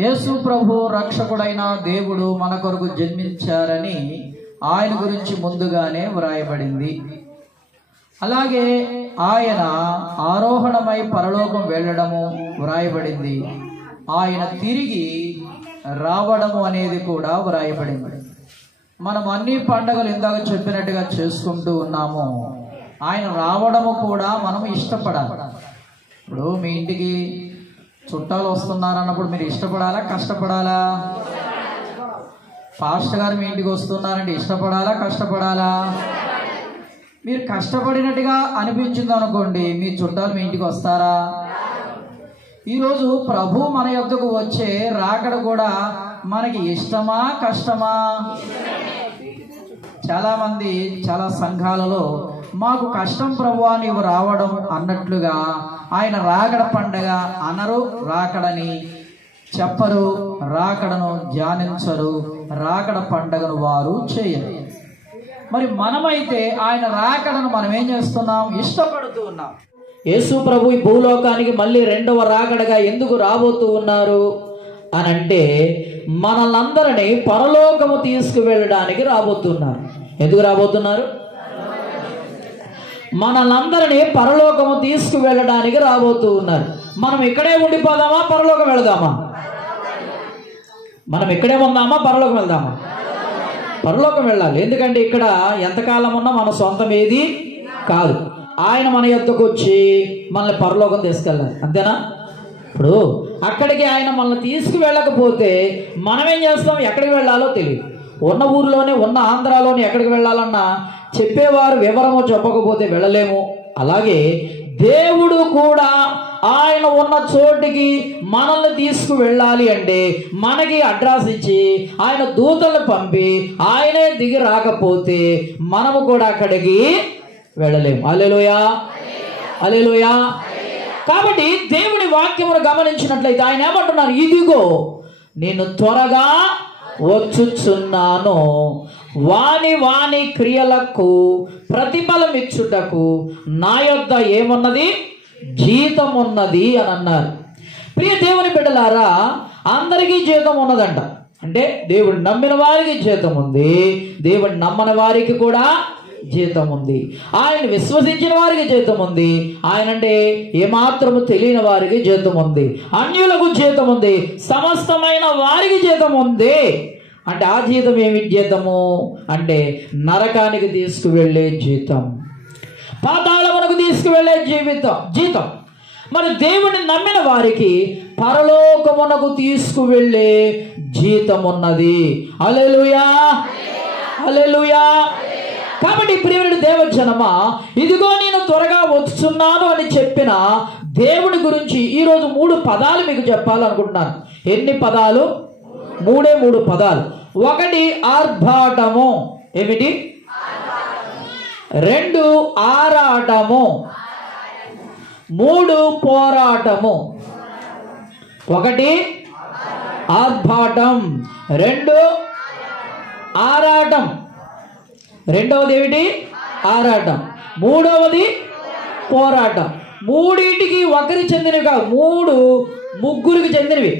యేసు ప్రభు రక్షకుడైన దేవుడు మన కొరకు జన్మించారని ఆయన గురించి ముందుగానే వ్రాయబడింది. అలాగే ఆయన ఆరోహణమై పరలోకం వెళ్ళడము వ్రాయబడింది. ఆయన తిరిగి రావడము అనేది కూడా వ్రాయబడింది. మనం అన్ని పండుగలు ఇందాక చెప్పినట్టుగా చేసుకుంటూ ఉన్నాము. ఆయన రావడము కూడా మనం ఇష్టపడాలి. ఇప్పుడు మీ ఇంటికి చుట్టాలు వస్తున్నారన్నప్పుడు మీరు ఇష్టపడాలా కష్టపడాలా? పాస్టర్ గారు మీ ఇంటికి వస్తున్నారంటే ఇష్టపడాలా కష్టపడాలా? మీరు కష్టపడినట్టుగా అనిపించింది అనుకోండి, మీ చుట్టాలు మీ ఇంటికి వస్తారా? ఈరోజు ప్రభు మన యొద్దకు వచ్చే రాకడ కూడా మనకి ఇష్టమా కష్టమా? చాలా మంది చాలా సంఘాలలో మాకు కష్టం ప్రభువా నీవు రావడం అన్నట్లుగా ఆయన రాకడ పండగ అనరు, రాకడని చెప్పరు, రాకడను ధ్యానించరు, రాకడ పండగను వారు చేయరు. మరి మనమైతే ఆయన రాకడను మనం ఏం చేస్తున్నాం? ఇష్టపడుతూ ఉన్నాం. యేసు ప్రభు ఈ భూలోకానికి మళ్ళీ రెండవ రాకడగా ఎందుకు రాబోతూ ఉన్నారు అని అంటే, మనలందరినీ పరలోకము తీసుకువెళ్ళడానికి రాబోతున్నారు. ఎందుకు రాబోతున్నారు? మనలందరినీ పరలోకము తీసుకువెళ్ళడానికి రాబోతూ ఉన్నారు. మనం ఇక్కడే ఉండిపోదామా పరలోకం వెళదామా? మనం ఇక్కడే ఉందామా పరలోకం వెళ్దామా? పరలోకం వెళ్ళాలి. ఎందుకంటే ఇక్కడ ఎంతకాలం ఉన్నా మన సొంతం ఏది కాదు. ఆయన మన యొద్దకు వచ్చి మనల్ని పరలోకం తీసుకెళ్ళాలి, అంతేనా? ఇప్పుడు అక్కడికి ఆయన మనల్ని తీసుకువెళ్ళకపోతే మనం ఏం చేస్తాం? ఎక్కడికి వెళ్ళాలో తెలియదు. ఉన్న ఊర్లోనే ఉన్న ఆంధ్రాలోనే ఎక్కడికి వెళ్ళాలన్నా చెప్పేవారు వివరము చెప్పకపోతే వెళ్ళలేము. అలాగే దేవుడు కూడా ఆయన ఉన్న చోటికి మనల్ని తీసుకువెళ్ళాలి అంటే మనకి అడ్రస్ ఇచ్చి ఆయన దూతలను పంపి ఆయనే దిగి రాకపోతే మనము కూడా అక్కడికి వెళ్ళలేము. హల్లెలూయా, హల్లెలూయా. కాబట్టి దేవుని వాక్యమును గమనించినట్లయితే ఆయన ఏమంటున్నారు? ఇదిగో నేను త్వరగా వచ్చుచున్నాను, వాని వాని క్రియలకు ప్రతిఫలం ఇచ్చుటకు నా యొద్ద ఏమున్నది? జీతం ఉన్నది అని అన్నారు. ప్రియ దేవుని బిడ్డలారా, అందరికీ జీతం ఉన్నదంట. అంటే దేవుడు నమ్మిన వారికి జీతం ఉంది, దేవుడు నమ్మని వారికి కూడా జీతం ఉంది. ఆయన విశ్వసించిన వారికి జీతం ఉంది, ఆయన అంటే ఏమాత్రము తెలియని వారికి జీతం ఉంది, అన్యులకు జీతం ఉంది, సమస్తమైన వారికి జీతం ఉంది. అంటే ఆ జీతం ఏమి జీతము అంటే నరకానికి తీసుకువెళ్ళే జీతం, పాతాళమునకు తీసుకువెళ్ళే జీతం. మరి దేవుని నమ్మిన వారికి పరలోకమునకు తీసుకువెళ్ళే జీతం ఉన్నది. హల్లెలూయా, హల్లెలూయా. కాబట్టి ప్రియమైన దేవజనమా, ఇదిగో నేను త్వరగా వచ్చుచున్నాను అని చెప్పిన దేవుని గురించి ఈరోజు 3 పదాలు మీకు చెప్పాలనుకుంటున్నాను. ఎన్ని పదాలు? 3 పదాలు. 1 ఆర్భాటము. ఏమిటి? 2 ఆరాటము. 3 పోరాటము. 1 ఆర్భాటం, 2 ఆరాటం, రెండవది ఏమిటి? ఆరాటం, మూడవది పోరాటం. మూడింటికి ఒకరికి చెందినవి కాదు, ముగ్గురికి చెందినవి.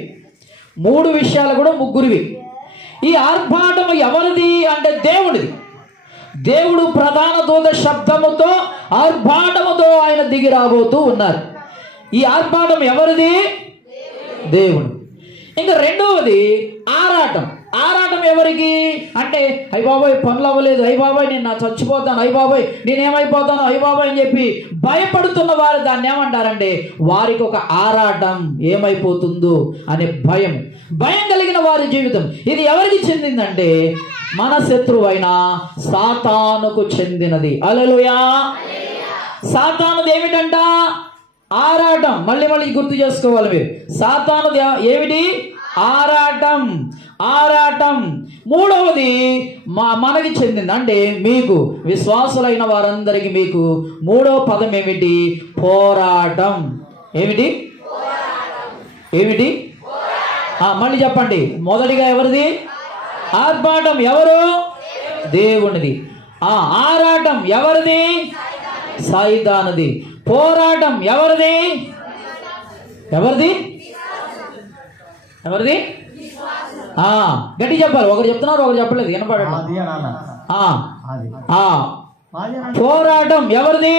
3 విషయాలు కూడా ముగ్గురివి. ఈ ఆర్భాటం ఎవరిది అంటే దేవుడిది. దేవుడు ప్రధాన దూత శబ్దముతో ఆర్భాటముతో ఆయన దిగి రాబోతూ ఉన్నారు. ఈ ఆర్భాటం ఎవరిది? దేవుడు. ఇంకా రెండవది ఆరాటం. ఆరాటం ఎవరికి అంటే, అయ్య బాబాయ్ పనులు అవ్వలేదు, అయ్య బాబాయ్ నేను చచ్చిపోతాను, అయ్య బాబాయ్ నేనేమైపోతాను, అయ్య బాబాయ్ అని చెప్పి భయపడుతున్న వారు దాన్ని ఏమంటారంటే, వారికి ఒక ఆరాటం, ఏమైపోతుందో అనే భయం కలిగిన వారి జీవితం. ఇది ఎవరికి చెందిందంటే మన శత్రువైన సాతానుకు చెందినది. హల్లెలూయా. సాతానుది ఏమిటంట? ఆరాటం. మళ్ళీ గుర్తు చేసుకోవాలి మీరు. సాతానుది ఏమిటి? ఆరాటం. ఆరాటం. మూడవది మనకి చెందింది అంటే మీకు విశ్వాసులైన వారందరికీ మీకు 3వ పదం ఏమిటి? పోరాటం. ఏమిటి? ఏమిటి? మళ్ళీ చెప్పండి. మొదటిగా ఎవరిది? ఆర్భాటం ఎవరు? దేవునిది. ఆరాటం ఎవరిది? సైతానుది. పోరాటం ఎవరిది? ఎవరిది? ఎవరిది? గట్టి చెప్పాలి. ఒకరు చెప్తున్నారు, ఒకరు చెప్పలేదు. వినపడండి. పోరాటం ఎవరిది?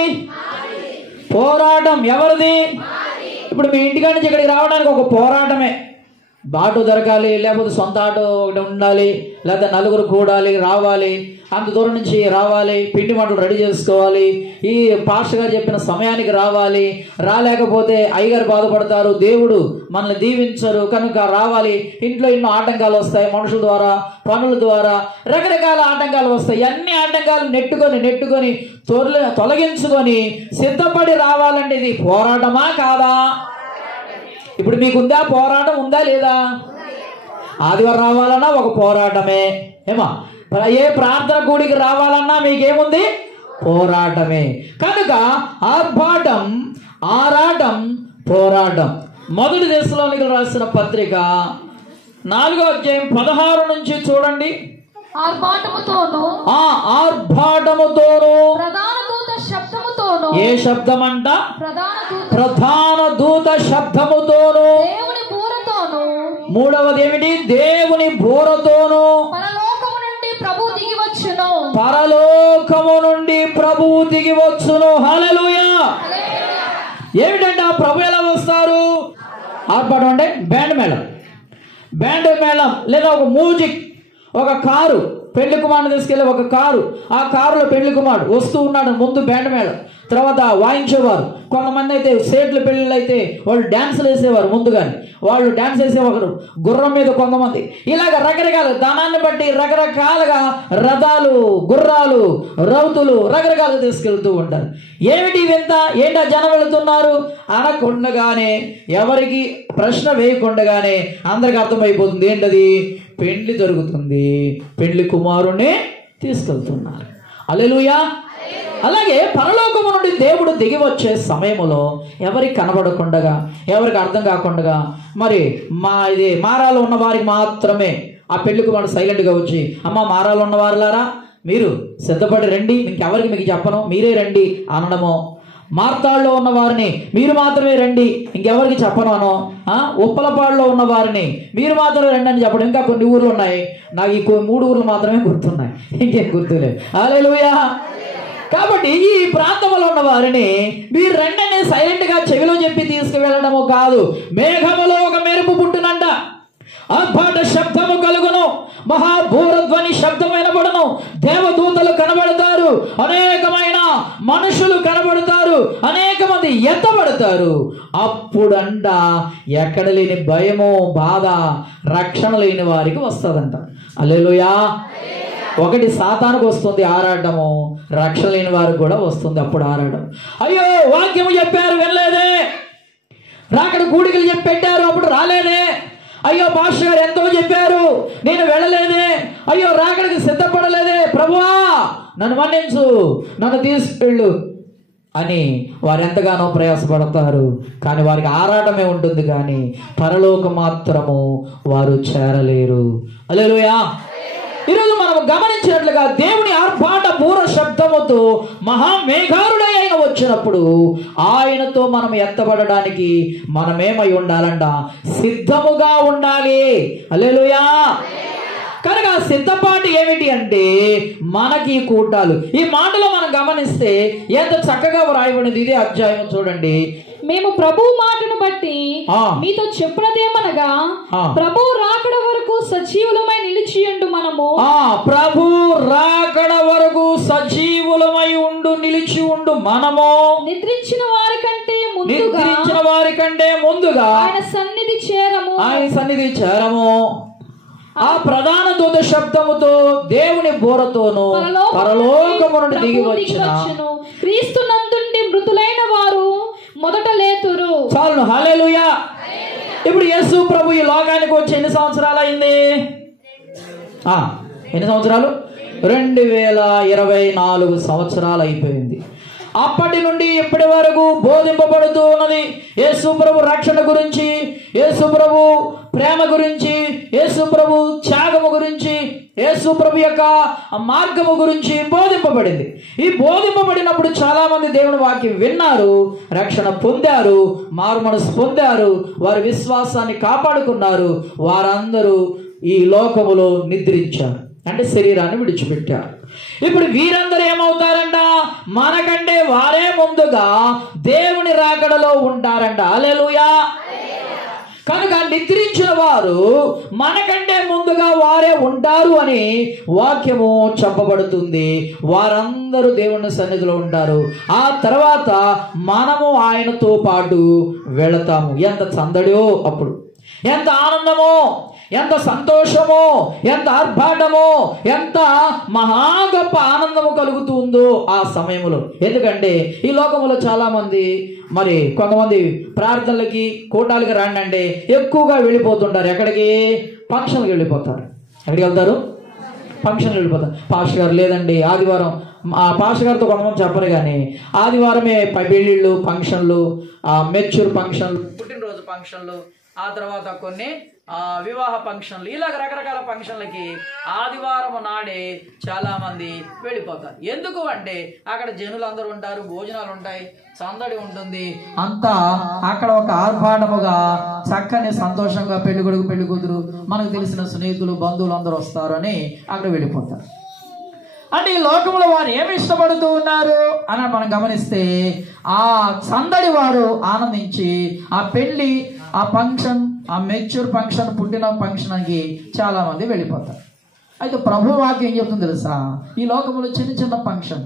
పోరాటం ఎవరిది? ఇప్పుడు మీ ఇంటికాడ నుంచి ఇక్కడికి రావడానికి ఒక పోరాటమే. ఆటో దొరకాలి, లేకపోతే సొంత ఆటో ఒకటి ఉండాలి, లేకపోతే నలుగురు కూడాలి, రావాలి, అంత దూరం నుంచి రావాలి, పిండి వంటలు రెడీ చేసుకోవాలి, ఈ పాస్టర్ గారు చెప్పిన సమయానికి రావాలి. రాలేకపోతే అయ్యగారు బాధపడతారు, దేవుడు మనల్ని దీవించరు కనుక రావాలి. ఇంట్లో ఎన్నో ఆటంకాలు వస్తాయి, మనుషుల ద్వారా, పనుల ద్వారా రకరకాల ఆటంకాలు వస్తాయి. అన్ని ఆటంకాలు నెట్టుకొని తొలగించుకొని సిద్ధపడి రావాలంటే ఇది పోరాటమా కాదా? ఇప్పుడు మీకుందా? పోరాటం ఉందా లేదా? ఆదివారం రావాలన్నా ఒక పోరాటమే. ఏమా ఏ ప్రార్థన కూడికి రావాలన్నా మీకేముంది? పోరాటమే. కనుక ఆర్భాటం, ఆరాటం, పోరాటం. మొదటి దశలోనికలు రాసిన పత్రిక 4వ అధ్యాయం 16 నుంచి చూడండి. ఆర్భాటముతోను ప్రధాన దూత శబ్దముతోను. ఏ శబ్దం అంట? ప్రధాన దూత శబ్దముతోను. దేవుని బూరతోను. మూడవది ఏమిటి? దేవుని బూరతోను. పరలోకము నుండి ప్రభువు దిగి వచ్చును. పరలోకము నుండి ప్రభువు దిగి వచ్చును. హల్లెలూయా. ఏమిటంటే ఆ ప్రభు ఎలా వస్తారు? ఆర్భాటం అంటే బ్యాండ్ మేళం లేదా ఒక మ్యూజిక్, ఒక కారు. పెళ్లి కుమారుని తీసుకెళ్ళి ఒక కారు, ఆ కారులో పెళ్లి కుమారుడు వస్తూ ఉన్నాడు, ముందు బ్యాండ్ మేళం, తర్వాత వాయించేవారు. కొంతమంది అయితే సేట్ల పెళ్ళిళ్ళు అయితే వాళ్ళు డ్యాన్సులు వేసేవారు. ముందుగానే వాళ్ళు డ్యాన్స్ వేసేవారు గుర్రం మీద. కొంతమంది ఇలాగ రకరకాల ధనాన్ని బట్టి రకరకాలుగా రథాలు, గుర్రాలు, రౌతులు రకరకాలుగా తీసుకెళ్తూ ఉంటారు. ఏమిటి వింత? ఏంటా జనం వెళుతున్నారు అనకుండగానే, ఎవరికి ప్రశ్న వేయకుండగానే అందరికి అర్థమైపోతుంది. ఏంటది? పెళ్లి జరుగుతుంది, పెళ్లి కుమారుణ్ణి తీసుకెళ్తున్నారు. హల్లెలూయా. అలాగే పరలోకము నుండి దేవుడు దిగి వచ్చే సమయంలో ఎవరికి కనబడకుండగా, ఎవరికి అర్థం కాకుండా, మరి మారాలో ఉన్న వారికి మాత్రమే ఆ పెళ్లి కుమారుడు సైలెంట్గా వచ్చి, అమ్మ మారాలో ఉన్న వారులారా మీరు సిద్ధపడి రండి, ఇంకెవరికి మీకు చెప్పను, మీరే రండి అనడమో, మార్తాళ్ళలో ఉన్న వారిని మీరు మాత్రమే రండి, ఇంకెవరికి చెప్పను అనో, ఉప్పలపాడులో ఉన్న వారిని మీరు మాత్రమే రండి అని చెప్పడం. ఇంకా కొన్ని ఊర్లు ఉన్నాయి, నాకు ఈ 3 ఊర్లు మాత్రమే గుర్తున్నాయి, ఇంకేం గుర్తులేదు. హల్లెలూయా. కాబట్టి ఈ ప్రాంతంలో ఉన్న వారిని మీరు రండి అని సైలెంట్గా చెవిలో చెప్పి తీసుకువెళ్ళడము కాదు. మేఘములో ఒక మెరుపు పుట్టునంట, ఆర్భాట శబ్దము కలుగును, మహాభూరధ్వని శబ్దం వినబడును, దేవదూతలు కనబడతారు, అనేకమైన మనుషులు కనబడతారు, అనేక మంది ఎత్తబడతారు. అప్పుడంట ఎక్కడ లేని భయము, బాధ, రక్షణ లేని వారికి వస్తుందంట. హల్లెలూయా. ఒకటి సాతానుకు వస్తుంది ఆరాటము, రక్షణ లేని వారికి కూడా వస్తుంది అప్పుడు ఆరాటం. అయ్యో వాక్యము చెప్పారు వినలేదే, రాకడ కూడికలు చెప్పి పెట్టారు అప్పుడు రాలేదే, అయ్యో పాస్టర్ గారు ఎంతో చెప్పారు నేను వెళ్ళలేదే, అయ్యో రాకడికి సిద్ధపడలేదే, ప్రభువా నన్ను మన్నించు, నన్ను తీసుకెళ్ళు అని వారు ఎంతగానో ప్రయాసపడతారు. కానీ వారికి ఆరాటమే ఉంటుంది, కానీ పరలోకం మాత్రము వారు చేరలేరు. హల్లెలూయా. ఈరోజు మనం గమనించినట్లుగా దేవుని ఆర్భాట పూర శబ్దముతో మహామేఘారుడై ఆయన వచ్చినప్పుడు ఆయనతో మనం ఎత్తబడడానికి మనమేమై ఉండాలంట? సిద్ధముగా ఉండాలి. హల్లెలూయా. కనుక సిద్ధపాటు ఏమిటి అంటే మనకి కూటాలు. ఈ మాటలో మనం గమనిస్తే ఎంత చక్కగా వ్రాయబడింది. ఇదే అధ్యాయం చూడండి. మేము ప్రభు మాటను బట్టి మీతో చెప్పినదేమనగా, ప్రభు రాకడ వరకు సజీవులమై నిలిచియుండు మనము. ప్రభు రాకడ వరకు సజీవులమై నిలిచి ఉండు మనము నిద్రించిన వారి కంటే ముందుగా ఆయన సన్నిధి చేరము. ఆ ప్రధాన దూత శబ్దముతో దేవుని బోరతోను పరలోకము నుండి దిగి వచ్చిన క్రీస్తు నందుండి మృతులైన వారు మొదట లేతురు. చాలు. హల్లెలూయా. ఇప్పుడు యేసు ప్రభు ఈ లోకానికి వచ్చి ఎన్ని సంవత్సరాలు అయింది? ఎన్ని సంవత్సరాలు? 2024 సంవత్సరాలు అయిపోయింది. అప్పటి నుండి ఇప్పటి వరకు బోధింపబడుతూ ఉన్నది యేసు ప్రభు రక్షణ గురించి, యేసు ప్రభు ప్రేమ గురించి, యేసు ప్రభు త్యాగము గురించి యేసు ప్రభు యొక్క మార్గము గురించి బోధింపబడింది. ఈ బోధింపబడినప్పుడు చాలా మంది దేవుని వాక్యం విన్నారు, రక్షణ పొందారు, మారు మనసు పొందారు, వారి విశ్వాసాన్ని కాపాడుకున్నారు. వారందరూ ఈ లోకములో నిద్రించారు, అంటే శరీరాన్ని విడిచిపెట్టారు. ఇప్పుడు వీరందరూ ఏమవుతారంట? మనకంటే వారే ముందుగా దేవుని రాకడలో ఉంటారంట. హల్లెలూయా. కనుక నిద్రించిన వారు మనకంటే ముందుగా వారే ఉంటారు అని వాక్యము చెప్పబడుతుంది. వారందరూ దేవుని సన్నిధిలో ఉంటారు. ఆ తర్వాత మనము ఆయనతో పాటు వెళతాము. ఎంత సందడో అప్పుడు, ఎంత ఆనందమో, ఎంత సంతోషమో, ఎంత ఆర్భాటమో, ఎంత మహా గొప్ప ఆనందము కలుగుతుందో ఆ సమయంలో. ఎందుకంటే ఈ లోకంలో చాలా మంది మరి కొంతమంది ప్రార్థనలకి కూటాలకి రండి అంటే ఎక్కువగా వెళ్ళిపోతుంటారు. ఎక్కడికి? ఫంక్షన్కి వెళ్ళిపోతారు. ఎక్కడికి వెళ్తారు? ఫంక్షన్కి వెళ్ళిపోతారు. పాస్టర్ గారు లేదండి ఆదివారం, ఆ పాస్టర్ గారితో కొంతమంది చెప్పరు కానీ ఆదివారమే పెళ్ళిళ్ళు, ఫంక్షన్లు, మెచ్యూర్ ఫంక్షన్లు, పుట్టినరోజు ఫంక్షన్లు, ఆ తర్వాత కొన్ని వివాహ ఫంక్షన్లు, ఇలాగ రకరకాల ఫంక్షన్లకి ఆదివారం నాడే చాలా మంది వెళ్ళిపోతారు. ఎందుకు అంటే అక్కడ జనులు అందరూ ఉంటారు, భోజనాలు ఉంటాయి, సందడి ఉంటుంది, అంతా అక్కడ ఒక ఆర్భాటముగా చక్కని సంతోషంగా పెళ్లి కొడుకు పెళ్లి కూతురు, మనకు తెలిసిన స్నేహితులు బంధువులు అందరూ వస్తారు అని అక్కడ వెళ్ళిపోతారు. అంటే ఈ లోకంలో వారు ఏమి ఇష్టపడుతూ ఉన్నారు అని మనం గమనిస్తే ఆ సందడి వారు ఆనందించి ఆ పెళ్లి, ఆ ఫంక్షన్, ఆ మెచ్యూర్ ఫంక్షన్, పుట్టిన ఫంక్షన్కి చాలా మంది వెళ్ళిపోతారు. అయితే ప్రభు వాక్యం ఏం చెప్తుంది తెలుసా? ఈ లోకంలో చిన్న చిన్న ఫంక్షన్,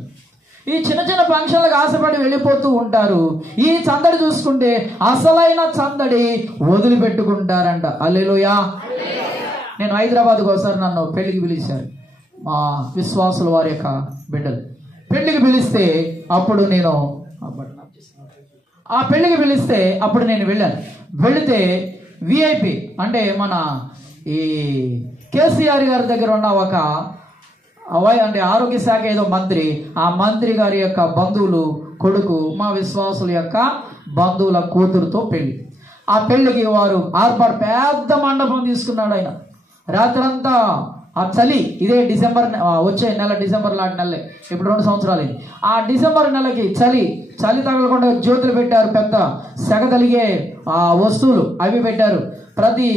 ఈ చిన్న చిన్న ఫంక్షన్లకు ఆశపడి వెళ్ళిపోతూ ఉంటారు. ఈ సందడి చూసుకుంటే అసలైన సందడి వదిలిపెట్టుకుంటారంట. హల్లెలూయా. నేను హైదరాబాద్కి ఒకసారి నన్ను పెళ్లికి పిలిచారు, మా విశ్వాసుల వారి యొక్క బిడ్డలు పెళ్లికి పిలిస్తే అప్పుడు నేను వెళ్ళాను. వెళితే విఐపి అంటే మన ఈ కేసీఆర్ గారి దగ్గర ఉన్న ఒక అంటే ఆరోగ్య శాఖ ఏదో మంత్రి, ఆ మంత్రి గారి యొక్క బంధువులు కొడుకు, మా విశ్వాసుల యొక్క బంధువుల కూతురుతో పెళ్లి. ఆ పెళ్లికి వారు పెద్ద మండపం తీసుకున్నాడు ఆయన. రాత్రంతా ఆ చలి, ఇదే డిసెంబర్, వచ్చే నెల డిసెంబర్ లాంటి నెలలే, ఇప్పుడు 2 సంవత్సరాలు అయింది. ఆ డిసెంబర్ నెలకి చలి తగలకుండా జ్యోతులు పెట్టారు, పెద్ద సెగ తలిగే వస్తువులు అవి పెట్టారు. ప్రతి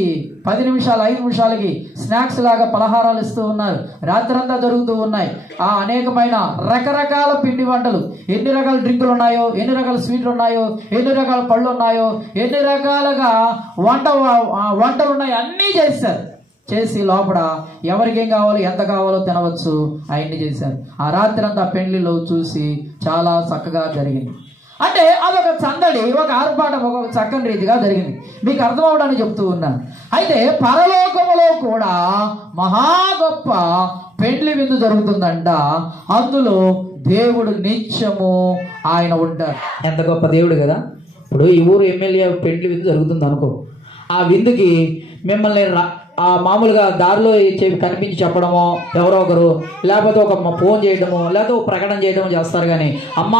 10 నిమిషాలు 5 నిమిషాలకి స్నాక్స్ లాగా పలహారాలు ఇస్తూ ఉన్నారు. రాత్రంతా జరుగుతూ ఉన్నాయి. ఆ అనేకమైన రకరకాల పిండి వంటలు, ఎన్ని రకాల డ్రింకులు ఉన్నాయో, ఎన్ని రకాల స్వీట్లు ఉన్నాయో, ఎన్ని రకాల పళ్ళు ఉన్నాయో, ఎన్ని రకాలుగా వంటలు ఉన్నాయో అన్నీ చేసి లోపల ఎవరికేం కావాలో ఎంత కావాలో తినవచ్చు అవన్నీ చేశారు. ఆ రాత్రి అంతా పెళ్లిలో చూసి చాలా చక్కగా జరిగింది. అంటే అదొక సందడి, ఒక ఆర్భాటం, ఒక చక్కని రీతిగా జరిగింది. మీకు అర్థం అవడానికి చెప్తూ ఉన్నాను. అయితే పరలోకములో కూడా మహా గొప్ప పెళ్లి విందు జరుగుతుందంట. అందులో దేవుడు నిత్యము ఆయన ఉంటారు. ఎంత గొప్ప దేవుడు కదా. ఇప్పుడు ఈ ఊరు ఎమ్మెల్యే పెళ్లి విందు జరుగుతుంది అనుకో, ఆ విందుకి మిమ్మల్ని మామూలుగా దారిలో కనిపించి చెప్పడమో ఎవరో ఒకరు, లేకపోతే ఒక ఫోన్ చేయడమో, లేకపోతే ఒక ప్రకటన చేయడమో చేస్తారు. కానీ అమ్మ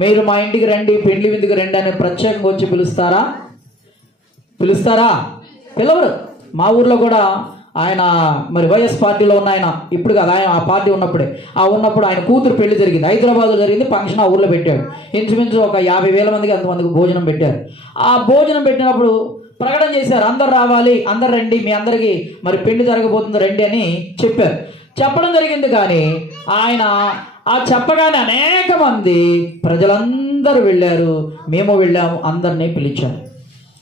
మీరు మా ఇంటికి రండి, పెళ్లి విందుకు రండి అని ప్రత్యేకంగా వచ్చి పిలుస్తారా? పిలవరు. మా ఊర్లో కూడా ఆయన మరి వైఎస్ పార్టీలో ఉన్న ఆయన, ఇప్పుడు కాదు, ఆయన ఆ పార్టీ ఉన్నప్పుడే, ఉన్నప్పుడు ఆయన కూతురు పెళ్లి జరిగింది, హైదరాబాద్లో జరిగింది. ఫంక్షన్ ఆ ఊర్లో పెట్టాడు. ఇంచుమించు ఒక 50,000 మందికి అంతమందికి భోజనం పెట్టారు. ఆ భోజనం పెట్టినప్పుడు ప్రకటన చేశారు, అందరు రావాలి, అందరు రండి, మీ అందరికీ మరి పెళ్లి జరగబోతుంది రండి అని చెప్పారు. చెప్పడం జరిగింది. కానీ ఆయన చెప్పగానే అనేక మంది ప్రజలందరూ వెళ్ళారు, మేము వెళ్ళాము, అందరినీ పిలిచారు.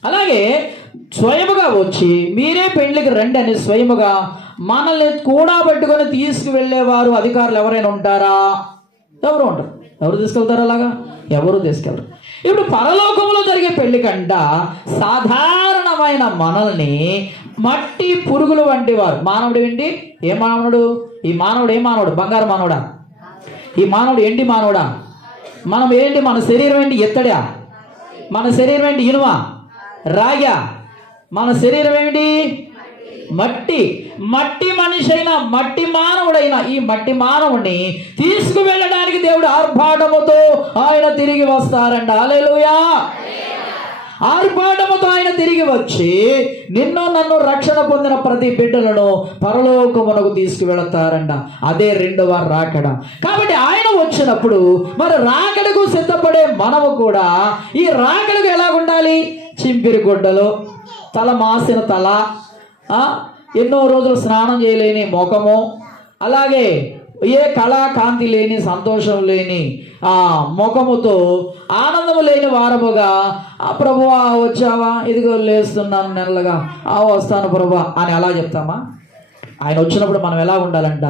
అలాగే స్వయముగా వచ్చి మీరే పెళ్లికి రండి అని స్వయముగా మనల్ని కూడా పట్టుకొని తీసుకువెళ్ళేవారు అధికారులు ఎవరైనా ఉంటారా? ఎవరు ఉంటారు? ఎవరు తీసుకెళ్తారు? అలాగా ఎవరు తీసుకెళ్తారు. ఇప్పుడు పరలోకంలో జరిగే పెళ్లి కంట సాధారణమైన మనల్ని మట్టి పురుగులు వంటి వారు, మానవుడు ఏంటి? ఏ మానవుడు? ఈ మానవుడు ఏ మానవుడు? బంగారు మానవుడా? ఈ మానవుడు ఏంటి మానవుడా? మనం ఏంటి? మన శరీరం ఏంటి? ఎత్తడా? మన శరీరం ఏంటి? ఇనుమా? రాగా? మన శరీరం ఏంటి? మట్టి. మట్టి మనిషి అయినా, మట్టి మానవుడైన ఈ మట్టి మానవుడిని తీసుకువెళ్ళడానికి దేవుడు ఆర్భాటముతో ఆయన తిరిగి వస్తారంట. హల్లెలూయా. ఆర్భాటముతో ఆయన తిరిగి వచ్చి నిన్ను నన్ను రక్షణ పొందిన ప్రతి బిడ్డలను పరలోకమునకు తీసుకువెళతారంట. అదే రెండవ రాకడ. కాబట్టి ఆయన వచ్చినప్పుడు మరి రాకడకు సిద్ధపడే మనము కూడా ఈ రాకడకు ఎలా ఉండాలి? చింపిరి గుడ్డలు, తల మాసిన తల, ఎన్నో రోజులు స్నానం చేయలేని ముఖము, అలాగే ఏ కళా కాంతి లేని, సంతోషం లేని ముఖముతో, ఆనందము లేని వారముగా ప్రభువా వచ్చావా, ఇదిగో లేస్తున్నాను నెలలుగా, వస్తాను ప్రభువా అని అలా చెప్తామా? ఆయన వచ్చినప్పుడు మనం ఎలా ఉండాలంట?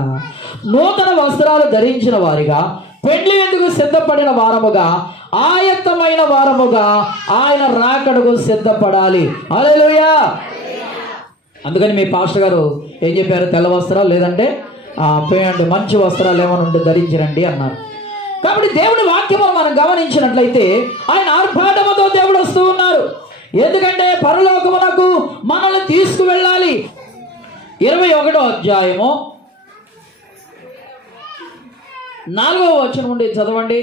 నూతన వస్త్రాలు ధరించిన వారిగా, పెండ్లి ఎందుకు సిద్ధపడిన వారముగా, ఆయత్తమైన వారముగా ఆయన రాకడకు సిద్ధపడాలి. హల్లెలూయా. అందుకని మీ పాస్టర్ గారు ఏం చెప్పారు? తెల్ల వస్త్రాలు లేదంటే మంచి వస్త్రాలు ఏమైనా ఉంటే ధరించరండి అన్నారు. కాబట్టి దేవుడి వాక్యము మనం గమనించినట్లయితే ఆయన ఆర్భాటముతో దేవుడు వస్తూ ఉన్నారు. ఎందుకంటే పరలోకమునకు మనల్ని తీసుకువెళ్ళాలి. 21వ అధ్యాయము 4వ వచనం నుండి చదవండి.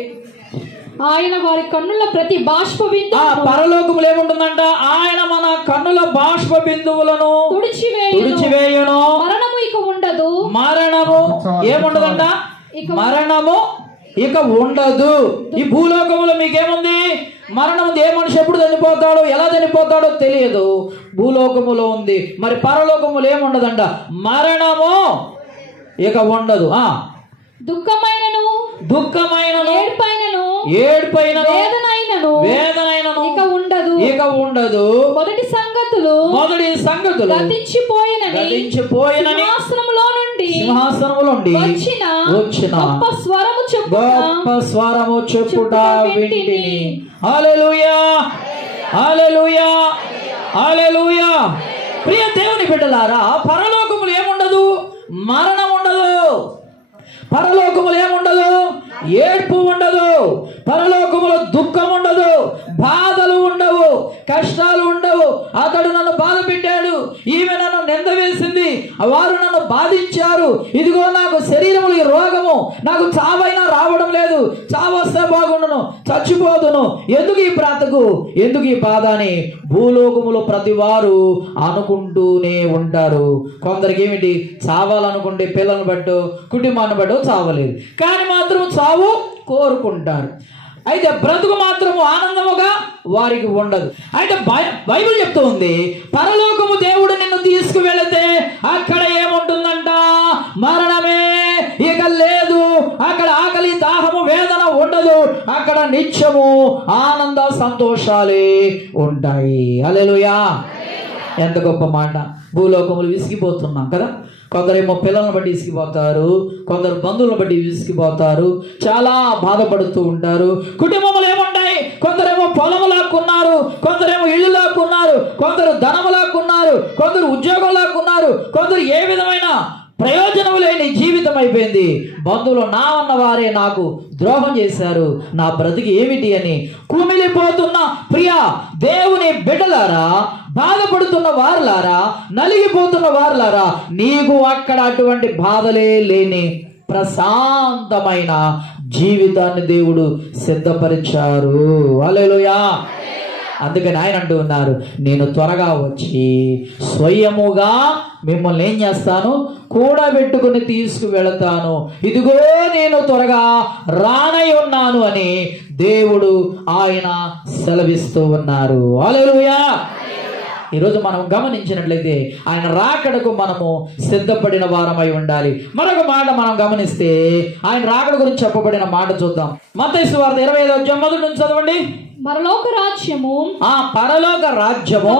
ఆయన వారి కన్నుల ప్రతి బాష్ప బిందువు, పరలోకములు ఏముంటుందంట? ఆయన మన కన్నుల బాష్ప బిందువులను తుడిచివేయును. మరణము ఇక ఉండదు. మరణము ఏముండదంట? మరణము ఇక ఉండదు. ఈ భూలోకములో మీకేముంది? మరణం ఉంది. ఏ మనిషి ఎప్పుడు చనిపోతాడో, ఎలా చనిపోతాడో తెలియదు. భూలోకములో ఉంది. మరి పరలోకములు ఏముండదంట? మరణము ఇక ఉండదు. దుఃఖమైనను ఏడ్పైనను వేదనైనను ఇక ఉండదు. మొదటి సంగతులు గతించిపోయినని సింహాసనములో నుండి వచ్చిన గొప్ప స్వరము చెప్పుట వింటిని. హల్లెలూయా, హల్లెలూయా, హల్లెలూయా. ప్రియ దేవుని బిడ్డలారా, పరలోకములు ఏముండదు? మరణం ఉండదు. పరలోకములు ఏముండదు? ఏడ్పు ఉండదు. పరలోకములో దుఃఖం ఉండదు, బాధలు ఉండవు, కష్టాలు ఉండవు. అతడు నన్ను బాధ పెట్టాడు, ఈమె నన్ను నింద వేసింది, వారు నన్ను బాధించారు, ఇదిగో నాకు శరీరములు ఈ రోగము, నాకు చావైనా రావడం లేదు, చావొస్తే బాగుండును, చచ్చిపోదును, ఎందుకు ఈ బ్రతుకు, ఎందుకు ఈ బాధ అని భూలోకములో ప్రతి వారు అనుకుంటూనే ఉంటారు. కొందరికి ఏమిటి? చావాలనుకుంటే పిల్లలను బట్టో కుటుంబాన్ని బట్టో చావలేదు, కానీ మాత్రం చావు కోరుకుంటారు. అయితే బ్రతుకు మాత్రము ఆనందముగా వారికి ఉండదు. అయితే బైబిల్ చెప్తూ ఉంది, పరలోకము దేవుడు నిన్ను తీసుకువెళితే అక్కడ ఏముంటుందంట? మరణమే ఇక లేదు. అక్కడ ఆకలి, దాహము, వేదన ఉండదు. అక్కడ నిత్యము ఆనంద సంతోషాలే ఉంటాయి. హల్లెలూయా. ఎంత గొప్ప మాట. భూలోకములు విసిగిపోతున్నాం కదా. కొందరేమో పిల్లలను బట్టి విసిగిపోతారు, కొందరు బంధువులను బట్టి విసిగిపోతారు, చాలా బాధపడుతూ ఉంటారు. కుటుంబములు ఏముంటాయి? కొందరేమో పొలము లాక్కున్నారు, కొందరేమో ఇళ్ళు లాక్కున్నారు, కొందరు ధనము లాక్కున్నారు, కొందరు ఉద్యోగం లాక్కున్నారు, కొందరు ఏ విధమైన ప్రయోజనం లేని జీవితం అయిపోయింది. బంధువులు నా అన్న వారే నాకు ద్రోహం చేశారు, నా బ్రతికి ఏమిటి అని కుమిలిపోతున్న ప్రియ దేవుని బిడ్డలారా, బాధపడుతున్న వారులారా, నలిగిపోతున్న వారులారా, నీకు అక్కడ అటువంటి బాధలే లేని ప్రశాంతమైన జీవితాన్ని దేవుడు సిద్ధపరిచారు. హల్లెలూయా. అందుకని ఆయన అంటూ ఉన్నారు, నేను త్వరగా వచ్చి స్వయముగా మిమ్మల్ని ఏం చేస్తాను? కూడబెట్టుకుని తీసుకువెళతాను. ఇదిగో నేను త్వరగా రానై ఉన్నాను అని దేవుడు ఆయన సెలవిస్తూ ఉన్నారు. హల్లెలూయా. ఈరోజు మనం గమనించినట్లయితే ఆయన రాకడకు మనము సిద్ధపడిన వారమై ఉండాలి. మరొక మాట మనం గమనిస్తే ఆయన రాకడ గురించి చెప్పబడిన మాట చూద్దాం. మత్తయి సువార్త 25వ అధ్యాయం మొదటి నుంచి చదవండి. పరలోక రాజ్యము పరలోక రాజ్యము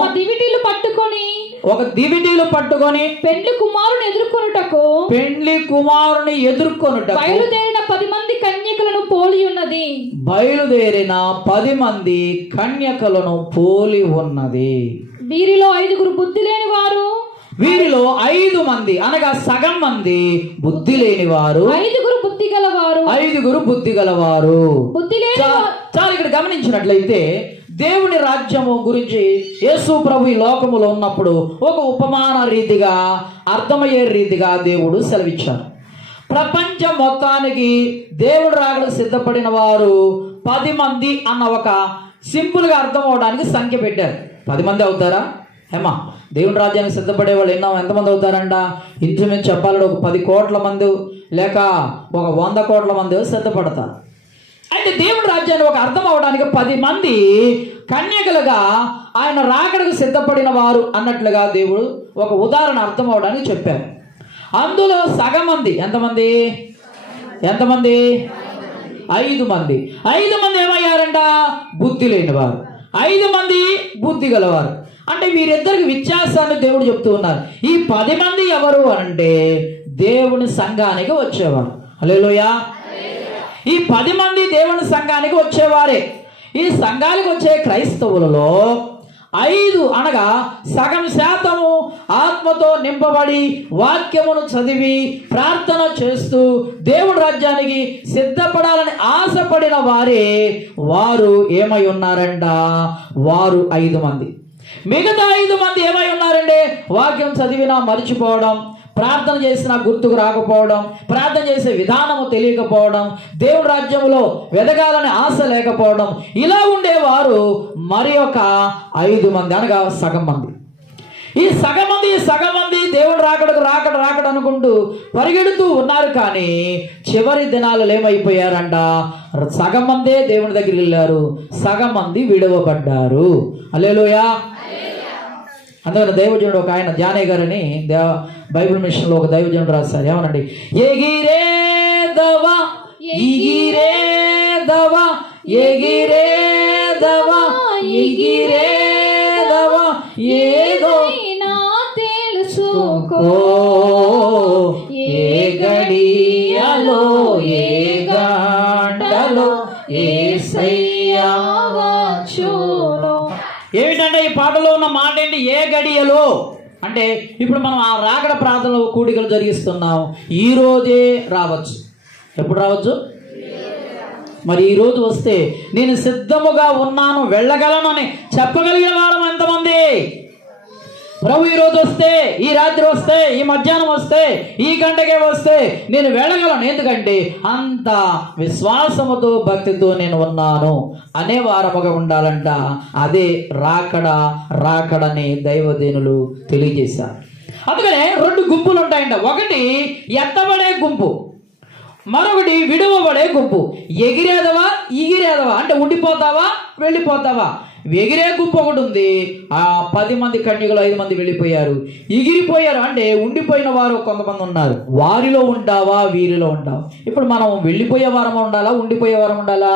ఒక దివిటీలు పట్టుకొని పెండ్లి కుమారుని ఎదుర్కొనుటకు బయలుదేరిన 10 మంది కన్యకలను పోలి ఉన్నది. బయలుదేరిన 10 మంది కన్యకలను పోలి ఉన్నది. వీరిలో 5 బుద్ధి లేని వారు, వీరిలో 5 మంది అనగా సగం మంది బుద్ధి లేని వారు, 5 బుద్ధి గలవారు, 5 బుద్ధి గలవారు. చాలా ఇక్కడ గమనించినట్లయితే దేవుని రాజ్యము గురించి యేసు ప్రభు ఈ లోకములో ఉన్నప్పుడు ఒక ఉపమాన రీతిగా, అర్థమయ్యే రీతిగా దేవుడు సెలవిచ్చారు. ప్రపంచం మొత్తానికి దేవుడు రాకడ సిద్ధపడిన వారు 10 మంది అన్న ఒక సింపుల్గా అర్థం అవడానికి సంఖ్య పెట్టారు. 10 మంది అవుతారా? ఏమా దేవుని రాజ్యానికి సిద్ధపడే వాళ్ళు ఎంతమంది అవుతారంట? ఇంచుమించు చెప్పాలంటే ఒక 10 కోట్ల మంది లేక ఒక 100 కోట్ల మంది సిద్ధపడతారు. అయితే దేవుని రాజ్యాన్ని ఒక అర్థం అవడానికి 10 మంది కన్యకలుగా ఆయన రాకడకు సిద్ధపడిన వారు అన్నట్లుగా దేవుడు ఒక ఉదాహరణ అర్థం అవడానికి చెప్పారు. అందులో సగం మంది ఎంతమంది? 5 మంది. 5 మంది ఏమయ్యారంట? బుద్ధి లేనివారు. 5 మంది బుద్ధి గలవారు. అంటే వీరిద్దరికి వ్యత్యాసాన్ని దేవుడు చెప్తూ ఉన్నారు. ఈ 10 మంది ఎవరు అంటే దేవుని సంఘానికి వచ్చేవారు. హల్లెలూయా. ఈ 10 మంది దేవుని సంఘానికి వచ్చేవారే. ఈ సంఘానికి వచ్చే క్రైస్తవులలో 5 అనగా సగం శాతము ఆత్మతో నింపబడి వాక్యమును చదివి ప్రార్థన చేస్తూ దేవుడి రాజ్యానికి సిద్ధపడాలని ఆశపడిన వారు ఏమై ఉన్నారంట? వారు 5 మంది. మిగతా 5 మంది ఏమై ఉన్నారంటే వాక్యం చదివినా మర్చిపోవడం, ప్రార్థన చేసినా గుర్తుకు రాకపోవడం, ప్రార్థన చేసే విధానము తెలియకపోవడం, దేవుడి రాజ్యంలో వెదగాలని ఆశ లేకపోవడం, ఇలా ఉండేవారు మరి ఒక 5 మంది అనగా సగం మంది. ఈ సగం మంది దేవుడు రాకడ అనుకుంటూ పరిగెడుతూ ఉన్నారు. కానీ చివరి దినాలలో ఏమైపోయారంట? సగం మందే దేవుని దగ్గరికి వెళ్ళారు, సగం మంది విడవబడ్డారు. హల్లెలూయా. అందుకని దైవజనుడు ఒక ఆయన జానయ్య గారని బైబిల్ మిషన్లో ఒక దైవజనుడు రాస్తారు. ఏమనండి? ఎగిరేదవా ఎగిరేదవా ఎగిరేదవా ఎగిరేదవా ఏదో తెలుసుకో ఏ గడియలో ఏ గంటలో యేసయ్య వచ్చును. ఏమిటంటే ఈ పాటలో ఉన్న మాట ఏంటి? ఏ గడియలో అంటే ఇప్పుడు మనం ఆ రాకడ ప్రార్థనలో కూడికలు జరిగిస్తున్నాం. ఈ రోజే రావచ్చు. ఎప్పుడు రావచ్చు? మరి ఈ రోజు వస్తే నేను సిద్ధముగా ఉన్నాను, వెళ్ళగలను అని చెప్పగలిగిన వారం ఎంతమంది? ప్రభు ఈ రోజు వస్తే, ఈ రాత్రి వస్తే, ఈ మధ్యాహ్నం వస్తే, ఈ గంటకే వస్తే నేను వెళ్ళగలను, ఎందుకంటే అంత విశ్వాసముతో భక్తితో నేను ఉన్నాను అనే వారముగా ఉండాలంట. అదే రాకడని దైవదేనులు తెలియజేశారు. అందుకనే 2 గుంపులు ఉంటాయంట. ఒకటి ఎత్తబడే గుంపు, మరొకటి విడువబడే గుంపు. ఎగిరేదవా ఇగిరేదవా అంటే ఉండిపోతావా వెళ్ళిపోతావా. ఎగిరే గుంపు ఒకటి ఉంది. ఆ 10 మంది కన్యకలు 5 మంది వెళ్ళిపోయారు. ఎగిరిపోయారు అంటే ఉండిపోయిన వారు కొంతమంది ఉన్నారు. వారిలో ఉంటావా వీరిలో ఉంటావా? ఇప్పుడు మనం వెళ్ళిపోయే వారం ఉండాలా, ఉండిపోయే వారం ఉండాలా?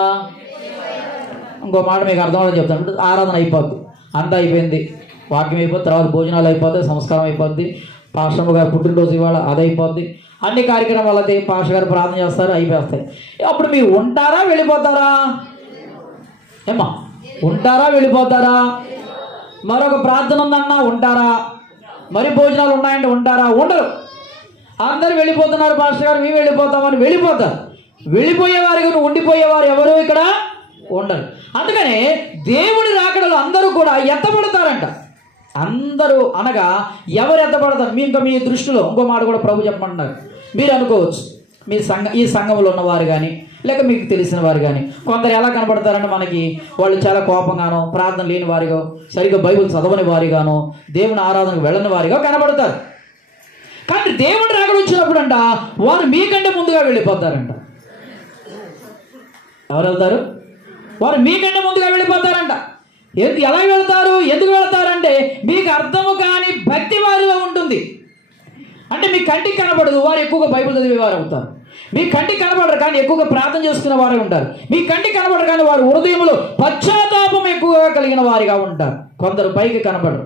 ఇంకో మాట మీకు అర్థమవుతుందని చెప్తాను. ఆరాధన అయిపోద్ది, అంతా అయిపోయింది, వాక్యం అయిపోద్ది, తర్వాత భోజనాలు అయిపోద్ది, సంస్కారం అయిపోద్ది, పాస్టర్ గారు పుట్టినరోజు ఇవాళ అది అయిపోద్ది, అన్ని కార్యక్రమాలు అయితే పాస్టర్ గారు ప్రార్థన చేస్తారు, అయిపోతాయి. అప్పుడు మీరు ఉంటారా వెళ్ళిపోతారా? ఏమా ఉంటారా వెళ్ళిపోతారా? మరొక ప్రార్థన ఉందన్నా ఉంటారా? మరి భోజనాలు ఉన్నాయంటే ఉంటారా? ఉండరు. అందరు వెళ్ళిపోతున్నారు పాస్టర్ గారు, మేము వెళ్ళిపోతామని వెళ్ళిపోతారు. వెళ్ళిపోయేవారు కానీ ఉండిపోయేవారు ఎవరు ఇక్కడ ఉండరు. అందుకనే దేవుడి రాకడలో అందరూ కూడా ఎత్తబడతారంట. అందరూ అనగా ఎవరు ఎత్తబడతారు? మీ దృష్టిలో ఇంకో మాట కూడా ప్రభు చెప్పమంటున్నారు. మీరు అనుకోవచ్చు, ఈ సంఘంలో ఉన్నవారు కానీ లేక మీకు తెలిసిన వారు కానీ కొందరు ఎలా కనబడతారంటే మనకి వాళ్ళు చాలా కోపంగానో, ప్రార్థన లేని వారిగా, సరిగ్గా బైబిల్ చదవని వారిగానో, దేవుని ఆరాధనకు వెళ్ళని వారిగా కనబడతారు. కానీ దేవుడు రాకడ వచ్చినప్పుడు అంట వారు మీకంటే ముందుగా వెళ్ళిపోతారంట. ఎవరు వెళ్తారు? వారు మీకంటే ముందుగా వెళ్ళిపోతారంట. ఎలా వెళ్తారు? ఎందుకు వెళ్తారంటే మీకు అర్థము కాని భక్తి వారిలో ఉంటుంది. అంటే మీ కంటికి కనబడదు, వారు ఎక్కువగా బైబిల్ చదివేవారు అవుతారు. మీ కంటికి కనబడరు కానీ ఎక్కువగా ప్రార్థన చేసుకునే వారే ఉంటారు. మీ కంటికి కనబడరు కానీ వారి హృదయంలో పశ్చాత్తాపం ఎక్కువగా కలిగిన వారిగా ఉంటారు. కొందరు పైకి కనబడరు.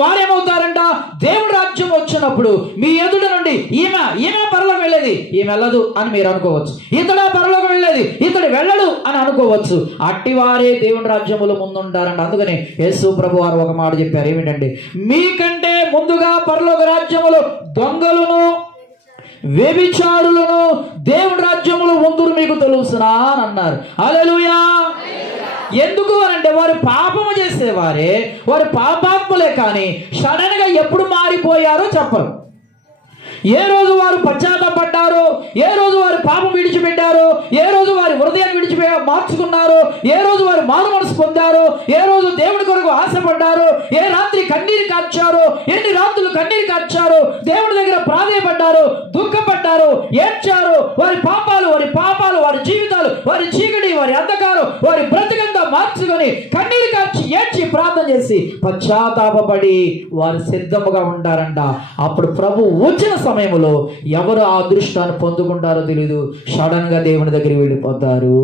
వారేమవుతారంట? దేవుడి రాజ్యం వచ్చినప్పుడు మీ ఎదుట నుండి ఈమె పరలోకం వెళ్ళేది, ఈమె వెళ్ళదు అని మీరు అనుకోవచ్చు. ఇతడా పరలోకం వెళ్ళేది, ఇతడు వెళ్ళడు అని అనుకోవచ్చు. అట్టివారే దేవుడి రాజ్యములో ముందుంటారంట. అందుకని యేసు ప్రభు వారు ఒక మాట చెప్పారు. ఏమిటంటే, మీకంటే ముందుగా పరలోక రాజ్యములో దొంగలను, వ్యభిచారులను దేవుడి రాజ్యములో ముందురు మీకు తెలుసునా అని అన్నారు. హల్లెలూయా. ఎందుకు అనంటే వారు పాపము చేసేవారే, వారు పాపాత్ములే, కానీ సడన్ గా ఎప్పుడు మారిపోయారో చెప్పరు. ఏ రోజు వారు పశ్చాత్తాపడ్డారో, ఏ రోజు వారి పాపం విడిచిపెట్టారో, ఏ రోజు వారి హృదయాన్ని మార్చుకున్నారో, ఏ రోజు వారు మారు మనసు పొందారో, ఏ రోజు దేవుడి కొరకు ఆశపడ్డారో, ఏ రాత్రి కన్నీరు కార్చారో, ఎన్ని రాత్రులు కన్నీరు కార్చారో, దేవుడి దగ్గర ప్రాధేయపడ్డారో, దుఃఖపడ్డారో, ఏడ్చారో, వారి పాపాలు వారి జీవితాలు, వారి చీకటి, వారి అంధకారం, వారి బ్రతుకంతా మార్చుకొని కన్నీరు కార్చి ఏడ్చి ప్రార్థన చేసి పశ్చాత్తాపపడి వారు సిద్ధముగా ఉంటారంట. అప్పుడు ప్రభు వచ్చిన సమయంలో ఎవరు ఆ అదృష్టాన్ని పొందుకుంటారో తెలియదు, సడన్ గా దేవుని దగ్గరికి వెళ్ళిపోతారు.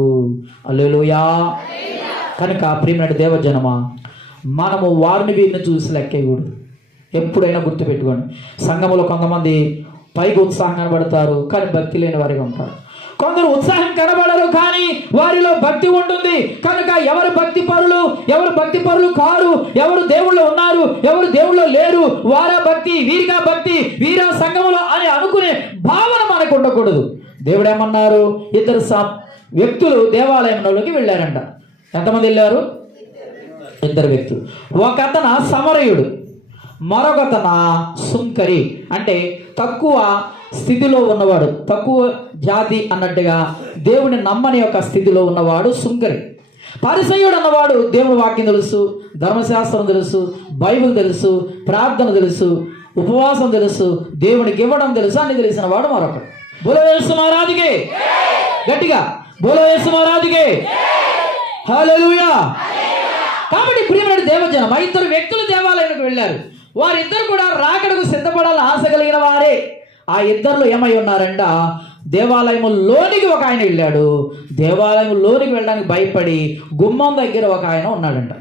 హల్లెలూయా. కనుక ప్రియమైన దేవజనమా, మనము వారిని వీరిని చూసి లెక్కేయకూడదు. ఎప్పుడైనా గుర్తుపెట్టుకోండి, సంఘములో కొంతమంది పైకి ఉత్సాహం కనబడతారు కానీ భక్తి లేని వారిగా ఉంటారు. కొందరు ఉత్సాహం కనబడరు కానీ వారిలో భక్తి ఉంటుంది. కనుక ఎవరు భక్తి పరులు, ఎవరు భక్తి పరులు కారు, ఎవరు దేవుళ్ళు ఉన్నారు, ఎవరు దేవుళ్ళు లేరు, వారా భక్తి, వీరిగా భక్తి, వీరా సంఘములో అని అనుకునే భావన మనకు ఉండకూడదు. దేవుడు ఏమన్నారు, ఇద్దరు వ్యక్తులు దేవాలయంలోకి వెళ్ళారంట. ఎంతమంది వెళ్ళారు? ఇద్దరు వ్యక్తులు. ఒక అతన సమరయుడు, మరొకతన సుంకరి, అంటే తక్కువ స్థితిలో ఉన్నవాడు, తక్కువ జాతి అన్నట్టుగా దేవుని నమ్మని యొక్క స్థితిలో ఉన్నవాడు సుంకరి. పరిసయ్యుడు అన్నవాడు దేవుని వాక్యం తెలుసు, ధర్మశాస్త్రం తెలుసు, బైబిల్ తెలుసు, ప్రార్థన తెలుసు, ఉపవాసం తెలుసు, దేవునికి ఇవ్వడం తెలుసు, అన్ని తెలిసిన వాడు మరొకడు. బోలో యేసు మహారాజుకే, గట్టిగా బోలో యేసు మహారాజుకే, హల్లెలూయా. కాబట్టి ప్రియమైన దేవజనం, ఇద్దరు వ్యక్తులు దేవాలయానికి వెళ్ళారు. వారిద్దరు కూడా రాకడకు సిద్ధపడాలని ఆశ కలిగిన వారే. ఆ ఇద్దరులో ఏమై ఉన్నారంట, దేవాలయంలోనికి ఒక ఆయన వెళ్ళాడు, దేవాలయంలోనికి వెళ్ళడానికి భయపడి గుమ్మం దగ్గర ఒక ఆయన ఉన్నాడంట.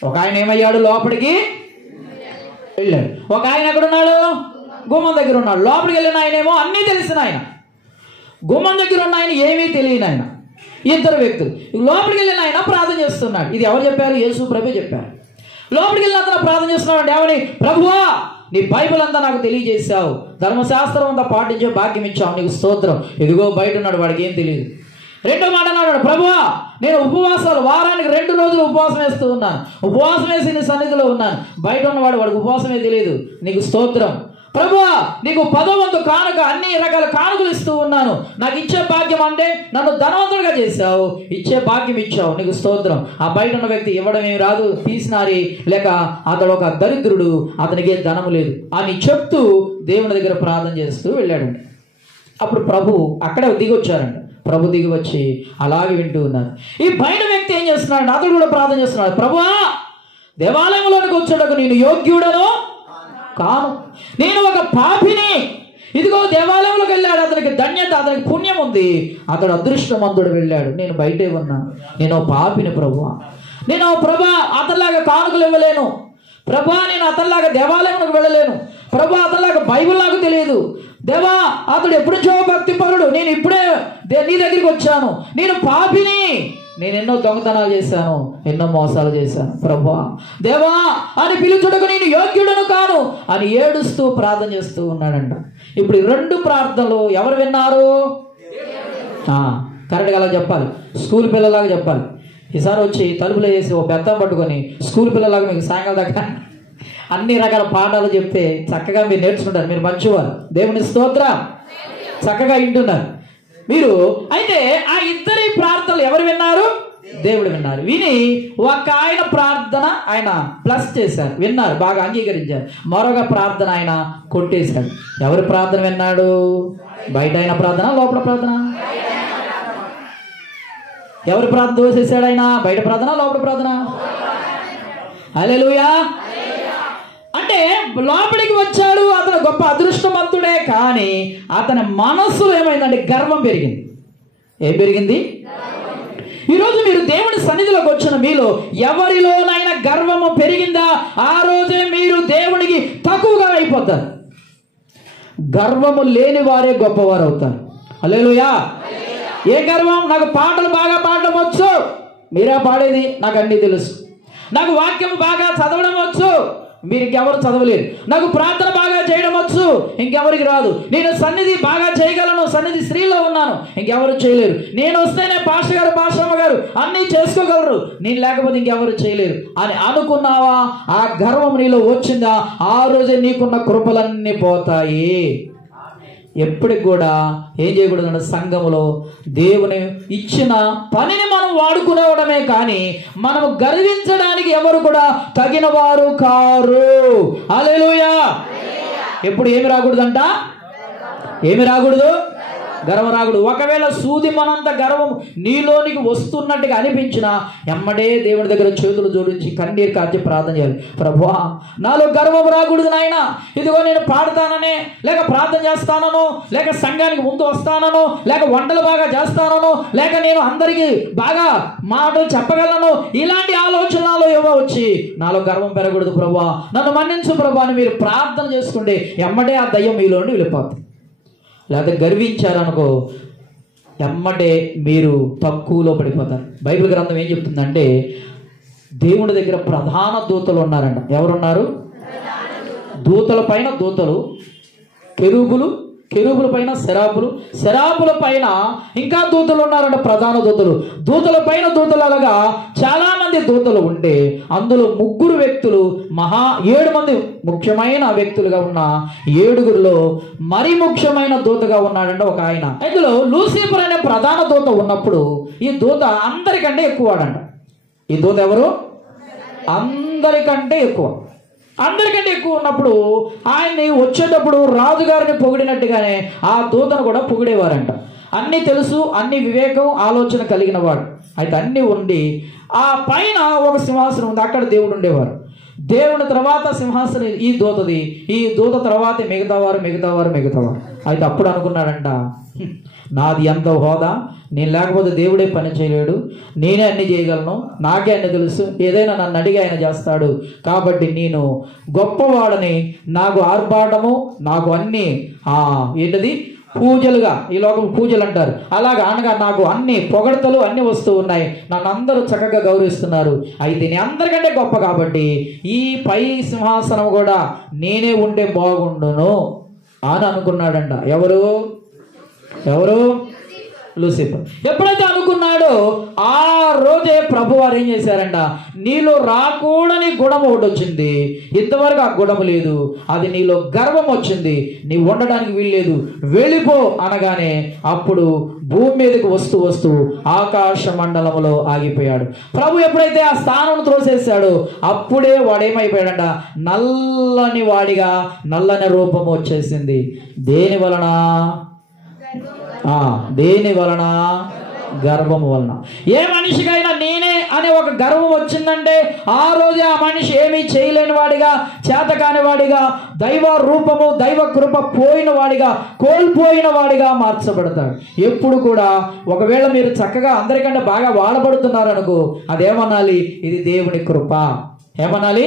ఒక ఆయన ఏమయ్యాడు, లోపలికి వెళ్ళాడు. ఒక ఆయన ఎక్కడున్నాడు, గుమ్మం దగ్గర ఉన్నాడు. లోపలికి వెళ్ళిన ఆయన ఏమో అన్నీ తెలిసిన ఆయన, గుమ్మం దగ్గర ఉన్న ఆయన ఏమీ తెలియని ఆయన. ఇద్దరు వ్యక్తులు. లోపలికి వెళ్ళిన ఆయన ప్రార్థన చేస్తున్నాడు. ఇది ఎవరు చెప్పారు? యేసు ప్రభు చెప్పారు. లోపలికి వెళ్ళిన అతను ప్రార్థన చేస్తున్నాడు. ఏమని? ప్రభువా, నీ బైబిల్ అంతా నాకు తెలియజేశావు, ధర్మశాస్త్రం అంతా పాటించే భాగ్యం ఇచ్చావు, నీకు స్తోత్రం. ఇదిగో బయట ఉన్నాడు, వాడికి ఏం తెలియదు. రెండో మాట అన్నాడు, ప్రభువా, నేను ఉపవాసాలు వారానికి 2 రోజులు ఉపవాసం వేస్తూ ఉన్నాను, ఉపవాసం వేసి నీ సన్నిధిలో ఉన్నాను, బయట ఉన్నవాడు వాడికి ఉపవాసమే తెలియదు, నీకు స్తోత్రం. ప్రభువా, నీకు 10వ వంతు కానుక, అన్ని రకాల కానుకలు ఇస్తూ ఉన్నాను, నాకు ఇచ్చే భాగ్యం అంటే నన్ను ధనవంతుడిగా చేశావు, ఇచ్చే భాగ్యం ఇచ్చావు, నీకు స్తోత్రం. ఆ బయట ఉన్న వ్యక్తి ఇవ్వడం ఏమి రాదు, తీసినారి, లేక అతడు ఒక దరిద్రుడు, అతనికి ధనము లేదు అని చెప్తూ దేవుని దగ్గర ప్రార్థన చేస్తూ వెళ్ళాడండి. అప్పుడు ప్రభు అక్కడే దిగి వచ్చారండి. ప్రభు దిగి వచ్చి అలాగే వింటూ ఉన్నారు. ఈ బయట వ్యక్తి ఏం చేస్తున్నాడు, అతడు కూడా ప్రార్థన చేస్తున్నాడు. ప్రభువా, దేవాలయంలోనికి వచ్చాడకు నేను యోగ్యుడను కాను, నేను ఒక పాపిని. ఇదిగో దేవాలయంలోకి వెళ్ళాడు, అతనికి ధన్యత, అతనికి పుణ్యం ఉంది, అతడు అదృష్టవంతుడు వెళ్ళాడు. నేను బయటే ఉన్నాను, నేను పాపిని ప్రభువా, నేను ప్రభా అతనిలాగా కానుకలు ఇవ్వలేను, ప్రభా నేను అతనిలాగా దేవాలయంలోకి వెళ్ళలేను, ప్రభా అతనిలాగా బైబిల్ నాకు తెలియదు, దేవా అతడు ఎప్పుడు భక్తి పరుడు, నేను ఇప్పుడే నీ దగ్గరికి వచ్చాను, నేను పాపిని, నేను ఎన్నో దొంగతనాలు చేశాను, ఎన్నో మోసాలు చేశాను, ప్రభువా దేవా అని పిలుచుటకు నేను యోగ్యుడను కాను అని ఏడుస్తూ ప్రార్థన చేస్తూ ఉన్నాడంట. ఇప్పుడు 2 ప్రార్థనలు ఎవరు విన్నారు? కరెక్ట్గా అలా చెప్పాలి, స్కూల్ పిల్లలాగా చెప్పాలి. ఈసారి వచ్చి తలుపులో వేసి ఓ బెత్తం పట్టుకొని స్కూల్ పిల్లలాగా మీకు సాయంకాలం దాకా అన్ని రకాల పాఠాలు చెప్తే చక్కగా మీరు నేర్చుకుంటారు. మీరు మంచివారు, దేవుని స్తోత్రం, చక్కగా వింటున్నారు మీరు. అయితే ఆ ఇద్దరి ప్రార్థనలు ఎవరు విన్నారు? దేవుడు విన్నారు. విని ఒక ఆయన ప్రార్థన ఆయన ప్లస్ చేశారు, విన్నారు, బాగా అంగీకరించారు. మరొక ప్రార్థన ఆయన కొట్టేశాడు. ఎవరి ప్రార్థన విన్నాడు? బయట అయిన ప్రార్థన, లోపల ప్రార్థన? ఎవరి ప్రార్థన దోసేశాడు ఆయన? బయట ప్రార్థన, లోపల ప్రార్థన? హల్లెలూయా. అంటే లోపలికి వచ్చాడు, అతను గొప్ప అదృష్టవంతుడే, కానీ అతని మనస్సులో ఏమైందంటే గర్వం పెరిగింది. ఏం పెరిగింది? ఈరోజు మీరు దేవుని సన్నిధిలోకి వచ్చిన మీలో ఎవరిలోనైనా గర్వము పెరిగిందా, ఆ రోజే మీరు దేవునికి తక్కువగా అయిపోతారు. గర్వము లేని వారే గొప్పవారు అవుతారు. హల్లెలూయా. ఏ గర్వం? నాకు పాటలు బాగా పాడడం వచ్చు, మీరా పాడేది, నాకు అన్నీ తెలుసు. నాకు వాక్యం బాగా చదవడం వచ్చు, మీరు ఇంకెవరు చదవలేరు. నాకు ప్రార్థన బాగా చేయడం వచ్చు, ఇంకెవరికి రాదు. నేను సన్నిధి బాగా చేయగలను, సన్నిధి స్త్రీలో ఉన్నాను, ఇంకెవరు చేయలేరు. నేను వస్తేనే పాస్టర్ గారు, పాస్టమ్మ గారు అన్నీ చేసుకోగలరు, నేను లేకపోతే ఇంకెవరు చేయలేరు అని అనుకున్నావా? ఆ గర్వం నీలో వచ్చిందా, ఆ రోజే నీకున్న కృపలన్నీ పోతాయి. ఎప్పటికి కూడా ఏం చేయకూడదంటే సంఘములో దేవుని ఇచ్చిన పనిని మనం వాడుకునేవడమే కానీ మనము గర్వించడానికి ఎవరు కూడా తగిన వారు కారు. హల్లెలూయా. ఎప్పుడు ఏమి రాకూడదంట? ఏమి రాకూడదు? గర్వం రాకూడదు. ఒకవేళ సూది మనంత గర్వం నీలోనికి వస్తున్నట్టుగా అనిపించినా ఎమ్మడే దేవుడి దగ్గర చేతులు జోడించి కన్నీరు కార్చి ప్రార్థన చేయాలి. ప్రభువా, నాలో గర్వం రాకూడదు నాయన. ఇదిగో నేను పాడతాననే, లేక ప్రార్థన చేస్తానో, లేక సంఘానికి ముందు వస్తానో, లేక వంటలు బాగా చేస్తానో, లేక నేను అందరికీ బాగా మాటలు చెప్పగలను, ఇలాంటి ఆలోచనలు ఏవో వచ్చి నాలో గర్వం పెరగకూడదు ప్రభువా, నన్ను మన్నించు ప్రభువా అని మీరు ప్రార్థన చేసుకుంటే ఎమ్మడే ఆ దయ్యం మీలో నుండి వెళ్ళిపోతుంది. లేకపోతే గర్వించారనుకో ఎమ్మటే మీరు తక్కువలో పడిపోతారు. బైబిల్ గ్రంథం ఏం చెప్తుందంటే దేవుడి దగ్గర ప్రధాన దూతలు ఉన్నారంట. ఎవరున్నారు? దూతల పైన దూతలు, కెరూబులు, కెరూబుల పైన శరాబులు, శరాబుల పైన ఇంకా దూతలు ఉన్నారంట, ప్రధాన దూతలు. దూతల పైన దూతలు అలాగా చాలా మంది దూతలు ఉంటే అందులో 3 వ్యక్తులు 7 మంది ముఖ్యమైన వ్యక్తులుగా ఉన్న 7గురిలో మరి ముఖ్యమైన దూతగా ఉన్నాడంట ఒక ఆయన. ఇందులో లూసిఫర్ అనే ప్రధాన దూత ఉన్నప్పుడు ఈ దూత అందరికంటే ఎక్కువ వాడంట. ఈ దూత ఎవరు? అందరికంటే ఎక్కువ. అందరికంటే ఎక్కువ ఉన్నప్పుడు ఆయన్ని వచ్చేటప్పుడు రాజుగారిని పొగిడినట్టుగానే ఆ దూతను కూడా పొగిడేవారంట. అన్నీ తెలుసు, అన్ని వివేకం, ఆలోచన కలిగిన వాడు. అయితే అన్నీ ఉండి ఆ పైన ఒక సింహాసనం ఉంది, అక్కడ దేవుడు ఉండేవారు. దేవుని తర్వాత సింహాసనం ఈ దూతది, ఈ దూత తర్వాత మిగతావారు. అయితే అప్పుడు అనుకున్నాడంట, నాది ఎంత హోదా, నేను లేకపోతే దేవుడే పని చేయలేడు, నేనే అన్ని చేయగలను, నాకే అన్ని తెలుసు, ఏదైనా నన్ను అడిగి ఆయన చేస్తాడు, కాబట్టి నేను గొప్పవాడని, నాకు ఆర్భాటము, నాకు అన్ని ఏంటది పూజలుగా, ఈ లోకం పూజలు అంటారు అలాగా, అనగా నాకు అన్ని పొగడతలు అన్ని వస్తూ ఉన్నాయి, నన్ను అందరూ చక్కగా గౌరవిస్తున్నారు, అయితే నేను అందరికంటే గొప్ప కాబట్టి ఈ పై సింహాసనం కూడా నేనే ఉంటే బాగుండును అని అనుకున్నాడంట. ఎవరు? లూసిఫర్. ఎప్పుడైతే అనుకున్నాడో ఆ రోజే ప్రభువారు ఏం చేశారంట, నీలో రాకూడని గుణం ఒకటి వచ్చింది, ఇంతవరకు ఆ గుణం లేదు, అది నీలో గర్వం వచ్చింది, నీ ఉండడానికి వీల్లేదు, వెళ్ళిపో అనగానే అప్పుడు భూమి మీదకి వస్తూ ఆకాశ మండలంలో ఆగిపోయాడు. ప్రభు ఎప్పుడైతే ఆ స్థానం త్రోసేసాడో అప్పుడే వాడేమైపోయాడంట, నల్లని వాడిగా, నల్లని రూపం వచ్చేసింది. దేని వలన? గర్వము వలన. ఏ మనిషికైనా నేనే అనే ఒక గర్వం వచ్చిందంటే ఆ రోజే ఆ మనిషి ఏమీ చేయలేని వాడిగా, చేతకాని వాడిగా, దైవ రూపము, దైవ కృప పోయిన వాడిగా, కోల్పోయిన వాడిగా మార్చబడతాడు. ఎప్పుడు కూడా ఒకవేళ మీరు చక్కగా అందరికంటే బాగా వాడబడుతున్నారనుకో, అదేమనాలి? ఇది దేవుని కృప. ఏమనాలి?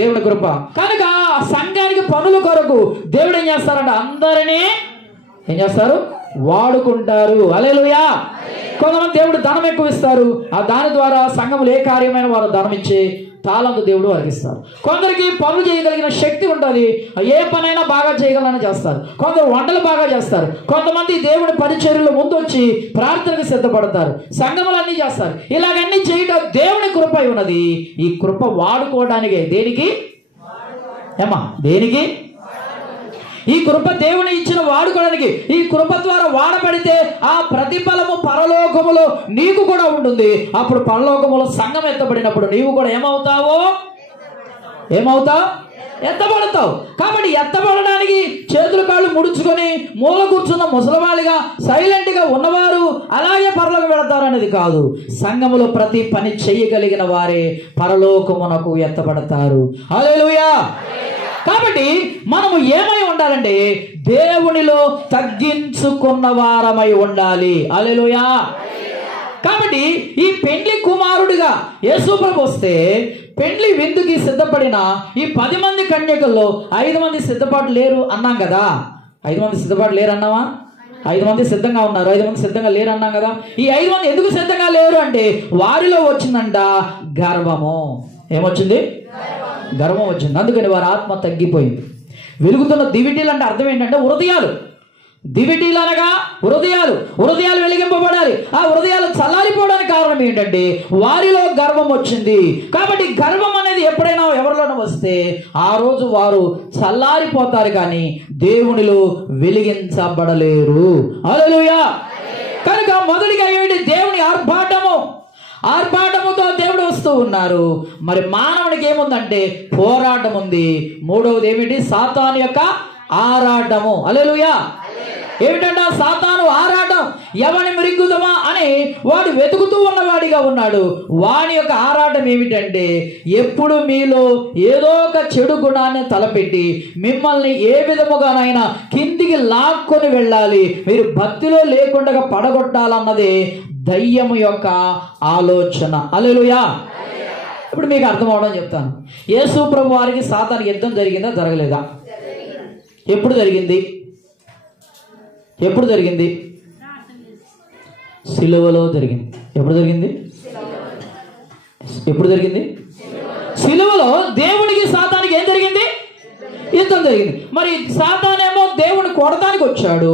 దేవుని కృప. కనుక సంఘానికి పనుల కొరకు దేవుడు ఏం చేస్తారంట, అందరినీ ఏం చేస్తారు? వాడుకుంటారు. హల్లెలూయా. కొంతమంది దేవుడు ధనం ఎక్కువ ఇస్తారు, ఆ దాని ద్వారా సంఘములు ఏ కార్యమైన వారు ధనం ఇచ్చే తాళంతో దేవుడు వారికి ఇస్తారు. కొందరికి పనులు చేయగలిగిన శక్తి ఉంటుంది, ఏ పనైనా బాగా చేయగలని చేస్తారు. కొందరు వంటలు బాగా చేస్తారు. కొంతమంది దేవుడి పరిచర్యలు ముందు వచ్చి ప్రార్థనకు సిద్ధపడతారు, సంఘములు అన్నీ చేస్తారు. ఇలాగన్నీ చేయడం దేవుని కృప ఉన్నది. ఈ కృప వాడుకోవడానికే. దేనికి? దేనికి? ఈ కృప దేవుని ఇచ్చిన వాడుకోవడానికి. ఈ కృప ద్వారా వాడబడితే ఆ ప్రతిఫలము పరలోకములో నీకు కూడా ఉంటుంది. అప్పుడు పరలోకములో సంఘం ఎత్తబడినప్పుడు నీవు కూడా ఏమవుతావు? ఎత్తబడతావు. కాబట్టి ఎత్తబడడానికి చేతులు కాళ్ళు ముడుచుకొని మూల కూర్చున్న ముసలివాళ్ళుగా సైలెంట్గా ఉన్నవారు అలాగే పరలోకం వెళతారు అనేది కాదు. సంఘములో ప్రతి పని చేయగలిగిన వారే పరలోకమునకు ఎత్తబడతారు. హల్లెలూయా. కాబట్టి మనము ఏమై ఉండాలంటే దేవునిలో తగ్గించుకున్న వారమై ఉండాలి. హల్లెలూయా. కాబట్టి ఈ పెండ్లి కుమారుడిగా యేసుప్రభు వస్తే పెండ్లి విందుకి సిద్ధపడిన ఈ 10 మంది కన్యకల్లో 5 మంది సిద్ధపాటు లేరు అన్నాం కదా. 5 మంది సిద్ధపాటు లేరు అన్నావా? 5 మంది సిద్ధంగా ఉన్నారు, 5 మంది సిద్ధంగా లేరు అన్నాం కదా. ఈ 5 మంది ఎందుకు సిద్ధంగా లేరు అంటే వారిలో వచ్చిందంట గర్వము. ఏమొచ్చింది? గర్వం వచ్చింది. అందుకని వారి ఆత్మ తగ్గిపోయింది. వెలుగుతున్న దివిటీలు అంటే అర్థం ఏంటంటే హృదయాలు. దివిటీలు అనగా హృదయాలు వెలిగింపబడాలి. ఆ హృదయాలు చల్లారిపోవడానికి కారణం ఏంటంటే వారిలో గర్వం వచ్చింది. కాబట్టి గర్వం అనేది అనేది ఎప్పుడైనా ఎవరిలోనూ వస్తే ఆ రోజు వారు చల్లారిపోతారు, కానీ దేవునిలో వెలిగించబడలేరు. హల్లెలూయా. కనుక మొదటిగా ఏంటి? దేవుని ఆర్భాటముతో దేవుడు వస్తూ ఉన్నారు. మరి మానవునికి ఏముందంటే పోరాటం ఉంది. మూడవది ఏమిటి? సాతాను యొక్క ఆరాటము. హల్లెలూయా. ఏమిటంటే సాతాను ఆరాటం. ఎవని మృంగుదమా అని వాడు వెతుకుతూ ఉన్నవాడిగా ఉన్నాడు. వాని యొక్క ఆరాటం ఏమిటంటే ఎప్పుడు మీలో ఏదో ఒక చెడు గుణాన్ని తలపెట్టి మిమ్మల్ని ఏ విధముగానైనా కిందికి లాక్కొని వెళ్ళాలి, మీరు భక్తిలో లేకుండా పడగొట్టాలన్నదే దయ్యము యొక్క ఆలోచన. హల్లెలూయా. ఇప్పుడు మీకు అర్థం అవడం చెప్తాను. యేసు ప్రభు వారికి సాతానికి యుద్ధం జరిగిందా జరగలేదా? ఎప్పుడు జరిగింది? సిలువలో జరిగింది. ఎప్పుడు జరిగింది? సిలువలో దేవునికి సాతానికి ఏం జరిగింది? యుద్ధం జరిగింది. మరి సాతానేమో దేవుని కొడతానికి వచ్చాడు,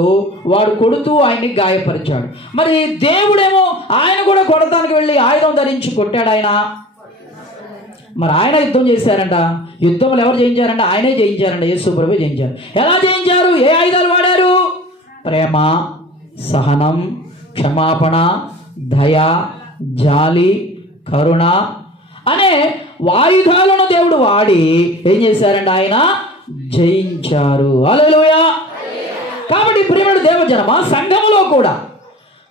వాడు కొడుతూ ఆయన్ని గాయపరిచాడు. మరి దేవుడేమో ఆయన కూడా కొడతానికి వెళ్ళి ఆయుధం ధరించి కొట్టాడు ఆయన. మరి ఆయన యుద్ధం చేశారంట. యుద్ధములు ఎవరు జయించారంట? ఆయనే జయించారంట. యేసు ప్రభువే జయించారు. ఎలా జయించారు? ఏ ఆయుధాలు వాడారు? ప్రేమ, సహనం, క్షమాపణ, దయ, జాలి, కరుణ అనే ఆయుధాలను దేవుడు వాడి ఏం చేశారంట? ఆయన జయించారు. హల్లెలూయా. కాబట్టి ప్రియమైన దేవజనమా,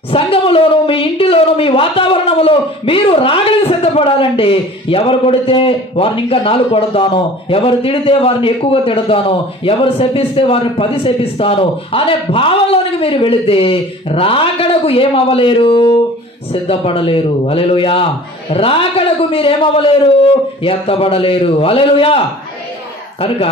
సంఘములోను మీ ఇంటిలోను మీ వాతావరణంలో మీరు రాగలికి సిద్ధపడాలంటే ఎవరు కొడితే వారిని ఇంకా 4 కొడతాను, ఎవరు తిడితే వారిని ఎక్కువగా తిడతాను, ఎవరు శపిస్తే వారిని 10 శపిస్తాను అనే భావంలోనికి మీరు వెళితే రాకడకు ఏమవ్వలేరు? సిద్ధపడలేరు. హల్లెలూయా. రాకడకు మీరేమవ్వలేరు? ఎత్తబడలేరు. హల్లెలూయా. కనుక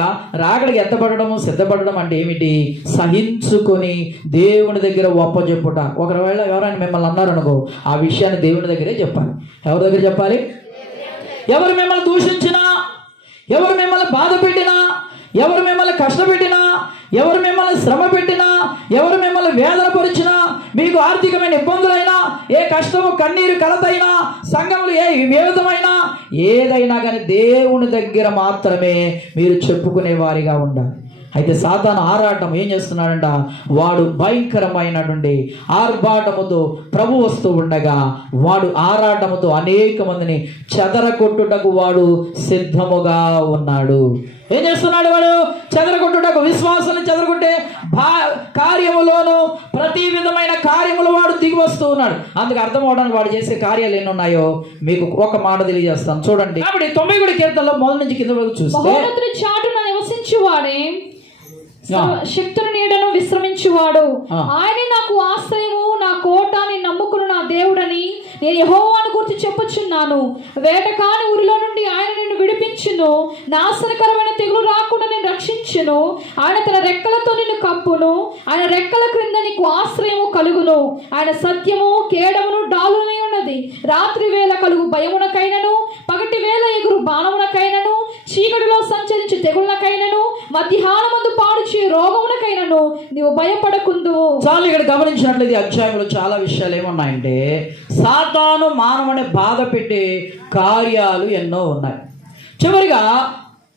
రాకడికి ఎత్తబడము సిద్ధపడడం అంటే ఏమిటి? సహించుకొని దేవుని దగ్గర ఒప్పజెప్పుట. ఒకవేళ ఎవరైనా మిమ్మల్ని అన్నారనుకో, ఆ విషయాన్ని దేవుని దగ్గరే చెప్పాలి. ఎవరి దగ్గర చెప్పాలి? ఎవరు మిమ్మల్ని దూషించినా, ఎవరు మిమ్మల్ని బాధ పెట్టినా, ఎవరు మిమ్మల్ని కష్టపెట్టినా, ఎవరు మిమ్మల్ని శ్రమ పెట్టినా, ఎవరు మిమ్మల్ని వేదన పరిచినా, మీకు ఆర్థికమైన ఇబ్బందులైనా, ఏ కష్టము కన్నీరు కలతైనా, సంఘములు ఏ విధమైనా ఏదైనా కానీ దేవుని దగ్గర మాత్రమే మీరు చెప్పుకునే వారిగా ఉండాలి. అయితే సాతాను ఆరాటం ఏం చేస్తున్నాడంట? వాడు భయంకరమైనటువంటి ఆర్భాటముతో ప్రభు వస్తూ ఉండగా వాడు ఆరాటముతో అనేక మందిని చెదరగొట్టుటకు వాడు సిద్ధముగా ఉన్నాడు. ఏం చేస్తున్నాడు వాడు? చెదరగొట్టుటకు, విశ్వాసాన్ని చెదరగొట్టే కార్యములోను ప్రతి విధమైన కార్యములు వాడు దిగి వస్తూ ఉన్నాడు. అందుకు అర్థం అవడానికి వాడు చేసే కార్యాలు ఎన్ని ఉన్నాయో మీకు ఒక మాట తెలియజేస్తాను, చూడండి. కాబట్టి 90 కీర్తనలో మొదటి నుంచి కింద వరకు చూస్తే, చాటున నివసించువాడే శక్తుని నీడను విశ్రమించువాడు, ఆయనే నాకు ఆశ్రయము, నా కోట, నేను నమ్ముకున్న నా దేవుడని నేను యెహోవాను గురించి చెప్పుచున్నాను. వేటకాని ఊరిలో నుండి ఆయన నిన్ను విడిపించును, నాశనకరమైన తెగులు రాకుండా నేను రక్షించును. ఆయన తన రెక్కలతో నిన్ను కప్పును, ఆయన రెక్కల క్రింద నీకు ఆశ్రయము కలుగును. ఆయన సత్యము కేడమును డాలునై ఉన్నది. రాత్రి వేళ కలుగు భయమునకైనను, పగటి వేళ ఎగురు బాణమునకైనను, చీకటిలో సంచరించు తెగులకైనను, మధ్యాహ్నమందు పాడు రోగమునకైనను నీవు భయపడకుందు. చాలు. ఇక్కడ గమనించినట్లయితే అధ్యాయంలో చాలా విషయాలు ఏమున్నాయంటే, సాతాను మానవుని బాధ పెట్టే కార్యాలు ఎన్నో ఉన్నాయి. చివరిగా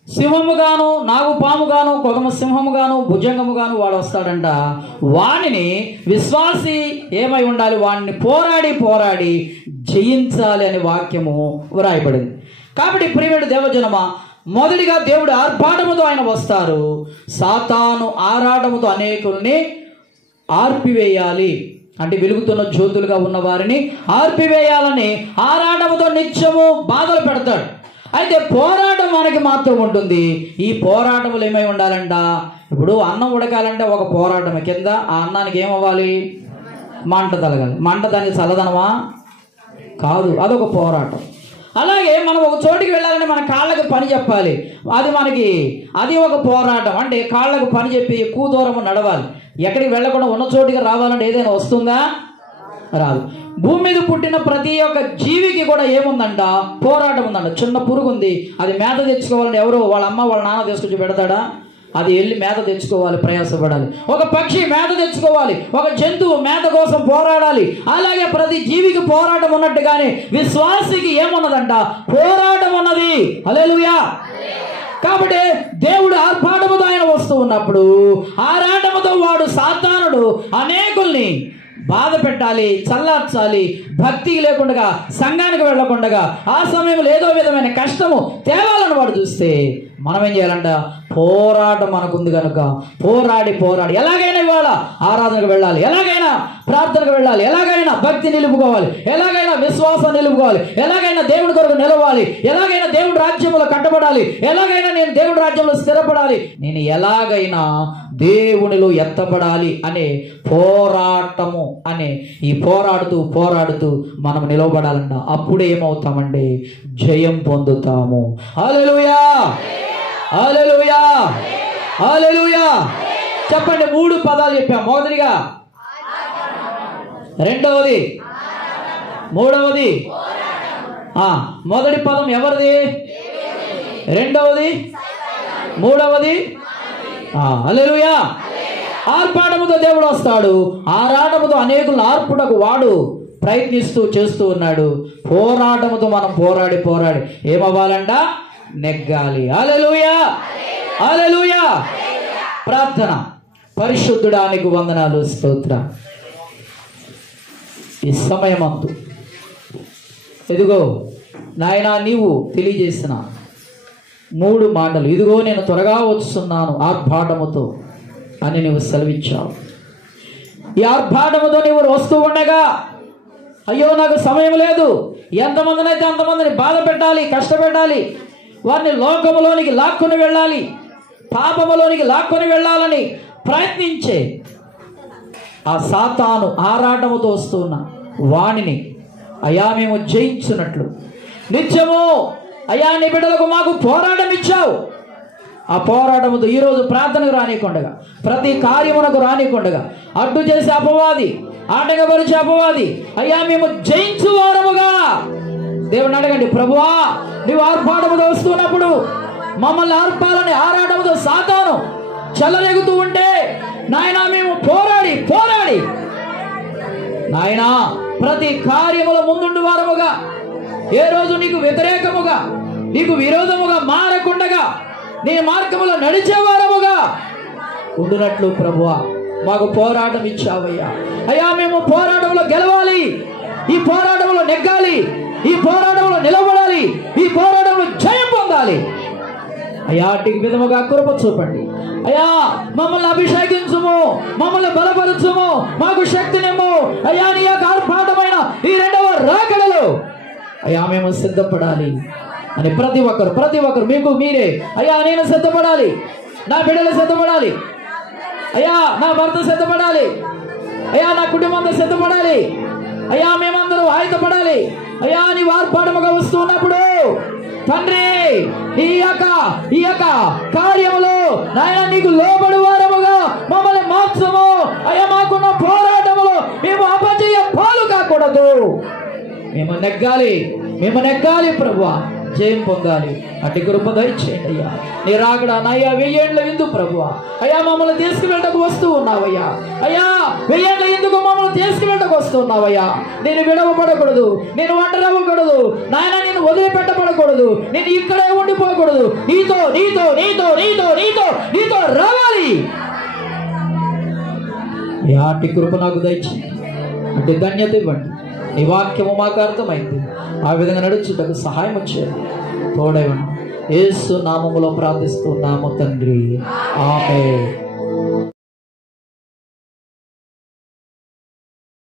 సింహముగాను, నాగుపాముగాను, కొదమ సింహముగాను, భుజంగముగాను వాడు వస్తాడంట. వాణిని విశ్వాసి ఏమై ఉండాలి? వాడిని పోరాడి జయించాలి అనే వాక్యము వ్రాయబడింది. కాబట్టి ప్రియమైన దేవజనమా, మొదటిగా దేవుడు ఆర్భాటముతో ఆయన వస్తారు. సాతాను ఆరాటముతో అనేకుల్ని ఆర్పివేయాలి. అంటే వెలుగుతున్న జ్యోతులుగా ఉన్న వారిని ఆర్పివేయాలని ఆరాటముతో నిత్యము బాధలు పెడతాడు. అయితే పోరాటం మనకి మాత్రం ఉంటుంది. ఈ పోరాటములు ఏమై ఉండాలంట? ఇప్పుడు అన్నం ఉడకాలంటే ఒక పోరాటం కింద ఆ అన్నానికి ఏమవ్వాలి? మంట తలగాలి. మంట దానికి చల్లదనమా? కాదు, అదొక పోరాటం. అలాగే మనం ఒక చోటికి వెళ్ళాలంటే మన కాళ్ళకి పని చెప్పాలి. అది ఒక పోరాటం. అంటే కాళ్ళకు పని చెప్పి ఎక్కువ దూరం నడవాలి. ఎక్కడికి వెళ్ళకుండా ఉన్న చోటికి రావాలంటే ఏదైనా వస్తుందా? రాదు. భూమి మీద పుట్టిన ప్రతి ఒక్క జీవికి కూడా ఏముందంట? పోరాటం ఉందంట. చిన్న పురుగు ఉంది, అది మేత తెచ్చుకోవాలని ఎవరు వాళ్ళ అమ్మ వాళ్ళ నాన్న తీసుకొచ్చి పెడతాడా? అది వెళ్ళి మేత తెచ్చుకోవాలి, ప్రయాసపడాలి. ఒక పక్షి మేత తెచ్చుకోవాలి, ఒక జంతువు మేత కోసం పోరాడాలి. అలాగే ప్రతి జీవికి పోరాటం ఉన్నట్టుగానే విశ్వాసికి ఏమున్నదంట? పోరాటం ఉన్నది. హల్లెలూయా. కాబట్టి దేవుడు ఆర్భాటముతో ఆయన వస్తూ ఉన్నప్పుడు ఆరాటముతో వాడు సాతానుడు అనేకుల్ని బాధ పెట్టాలి, చల్లార్చాలి, భక్తి లేకుండా సంఘానికి వెళ్ళకుండా ఆ సమయంలో ఏదో విధమైన కష్టము తేవాలని వాడు చూస్తే మనం ఏం చేయాలంట? పోరాటం మనకుంది కనుక పోరాడి ఎలాగైనా ఇవాళ ఆరాధనకు వెళ్ళాలి, ఎలాగైనా ప్రార్థనకు వెళ్ళాలి, ఎలాగైనా భక్తి నిలుపుకోవాలి, ఎలాగైనా విశ్వాసం నిలుపుకోవాలి, ఎలాగైనా దేవుడి కొరకు నిలవాలి, ఎలాగైనా దేవుడి రాజ్యంలో కట్టబడాలి, ఎలాగైనా నేను దేవుడి రాజ్యంలో స్థిరపడాలి, నేను ఎలాగైనా దేవునిలో ఎత్తబడాలి అనే పోరాటము అనే ఈ పోరాడుతూ మనం నిలవబడాలంట. అప్పుడు ఏమవుతామండి? జయం పొందుతాము. హల్లెలూయా, హల్లెలూయా, హల్లెలూయా. చెప్పండి. 3 పదాలు చెప్పాం. మొదటిగా, రెండవది, మూడవది. మొదటి పదం ఎవరిది? రెండవది, మూడవది. హల్లెలూయా. ఆర్పాటముతో దేవుడు వస్తాడు. ఆరాటముతో అనేకులను ఆర్పుటకు వాడు ప్రయత్నిస్తూ చేస్తూ ఉన్నాడు. పోరాటముతో మనం పోరాడి ఏమవ్వాలంట? నెగ్గాలి. హల్లెలూయా, హల్లెలూయా. ప్రార్థన. పరిశుద్ధుడానికి వందనాలు, స్తోత్రం. ఈ సమయమందు ఇదిగో నాయనా నీవు తెలియజేసిన 3 మాటలు, ఇదిగో నేను త్వరగా వస్తున్నాను ఆర్భాటముతో అని నువ్వు సెలవిచ్చావు. ఈ ఆర్భాటముతో నీవు వస్తూ ఉండగా అయ్యో నాకు సమయం లేదు, ఎంతమందినైతే అంతమందిని బాధ పెట్టాలి, కష్టపెట్టాలి, వారిని లోకములోనికి లాక్కొని వెళ్ళాలి, పాపములోనికి లాక్కొని వెళ్ళాలని ప్రయత్నించే ఆ సాతాను ఆరాటముతో వస్తున్న వాణిని అయ్యా మేము జయించినట్లు నిత్యము అయ్యా నీ బిడ్డలకు మాకు పోరాటం ఇచ్చావు. ఆ పోరాటముతో ఈరోజు ప్రార్థనకు రానికుండగా, ప్రతి కార్యమునకు రానికుండగా అడ్డు చేసే అపవాది, ఆటంకపరిచే అపవాది అయ్యా మేము జయించువారముగా దేవుని అడగండి. ప్రభువా నీవు ఆర్భాటముతో వస్తున్నప్పుడు మమ్మల్ని ఆర్పాలని ఆరాటముతో సాతాను చెల్లరేగుతూ ఉంటే నాయనా మేము పోరాడి నాయనా ప్రతి కార్యముల ముందుండు వారముగా, ఏ రోజు నీకు వ్యతిరేకముగా నీకు విరోధముగా మారకుండగా నీ మార్గములో నడిచేవారముగా ఉండునట్లు ప్రభువా మాకు పోరాటం ఇచ్చావయ్యా. అయ్యా మేము పోరాటంలో గెలవాలి, ఈ పోరాటంలో నెగ్గాలి, ఈ పోరాటంలో నిలబడాలి, ఈ పోరాటంలో జయం పొందాలి. అయ్యా అటుకి విధముగా కృప చూపండి. అయ్యా మమ్మల్ని అభిషేకించుము, మమ్మల్ని బలపరచుము, మాకు శక్తినిమ్ము. అయ్యా నీ యొక్క ఆర్భాటమైన ఈ 2వ రాకడలో అయ్యా మేము సిద్ధపడాలి అని ప్రతి ఒక్కరు మీకు మీరే అయ్యా నేను సిద్ధపడాలి, నా బిడ్డలు సిద్ధపడాలి, అయ్యా నా భర్త సిద్ధపడాలి, అయ్యా నా కుటుంబంలో సిద్ధపడాలి, అయ్యా మేమందరూ ఆయుధపడాలి. అయ్యా నీ ఆర్భాటముగా వస్తూ ఉన్నప్పుడు తండ్రి ఈ యొక్క కార్యములో నాయన నీకు లోబడి వారముగా మమ్మల్ని మార్చము. అయ్యా మాకున్న పోరాటములో మేము అపజయ పాలు కాకూడదు, మేము నెగ్గాలి ప్రభువా, జయం పొందాలి. అట్టి కృప దయచేయండి అయ్యా. నీ రాకడ నయ్యా 1000 ఏండ్ల విందు ప్రభువా. అయ్యా మమ్మల్ని తీసుకువెళ్ళటకు వస్తూ ఉన్నావయ్యా. అయ్యా 1000 ఏండ్ల ఎందుకు మమ్మల్ని తీసుకువెళ్ళటకు వస్తూ ఉన్నావయ్యా. నేను విడవబడకూడదు, నేను ఒంటరవ్వకూడదు నాయన, నేను వదిలిపెట్టబడకూడదు, నేను ఇక్కడే ఉండిపోకూడదు. నీతో రావాలి. అట్టి కృప నాకు దయచేయండి, అంటే ధన్యత ఇవ్వండి. నీ వాక్యము మాకు అర్థమైంది, ఆ విధంగా నడుచుటకు సహాయం చేయండి. తోడైన యేసు నామములో ప్రార్థిస్తున్నాము తండ్రి, ఆమేన్.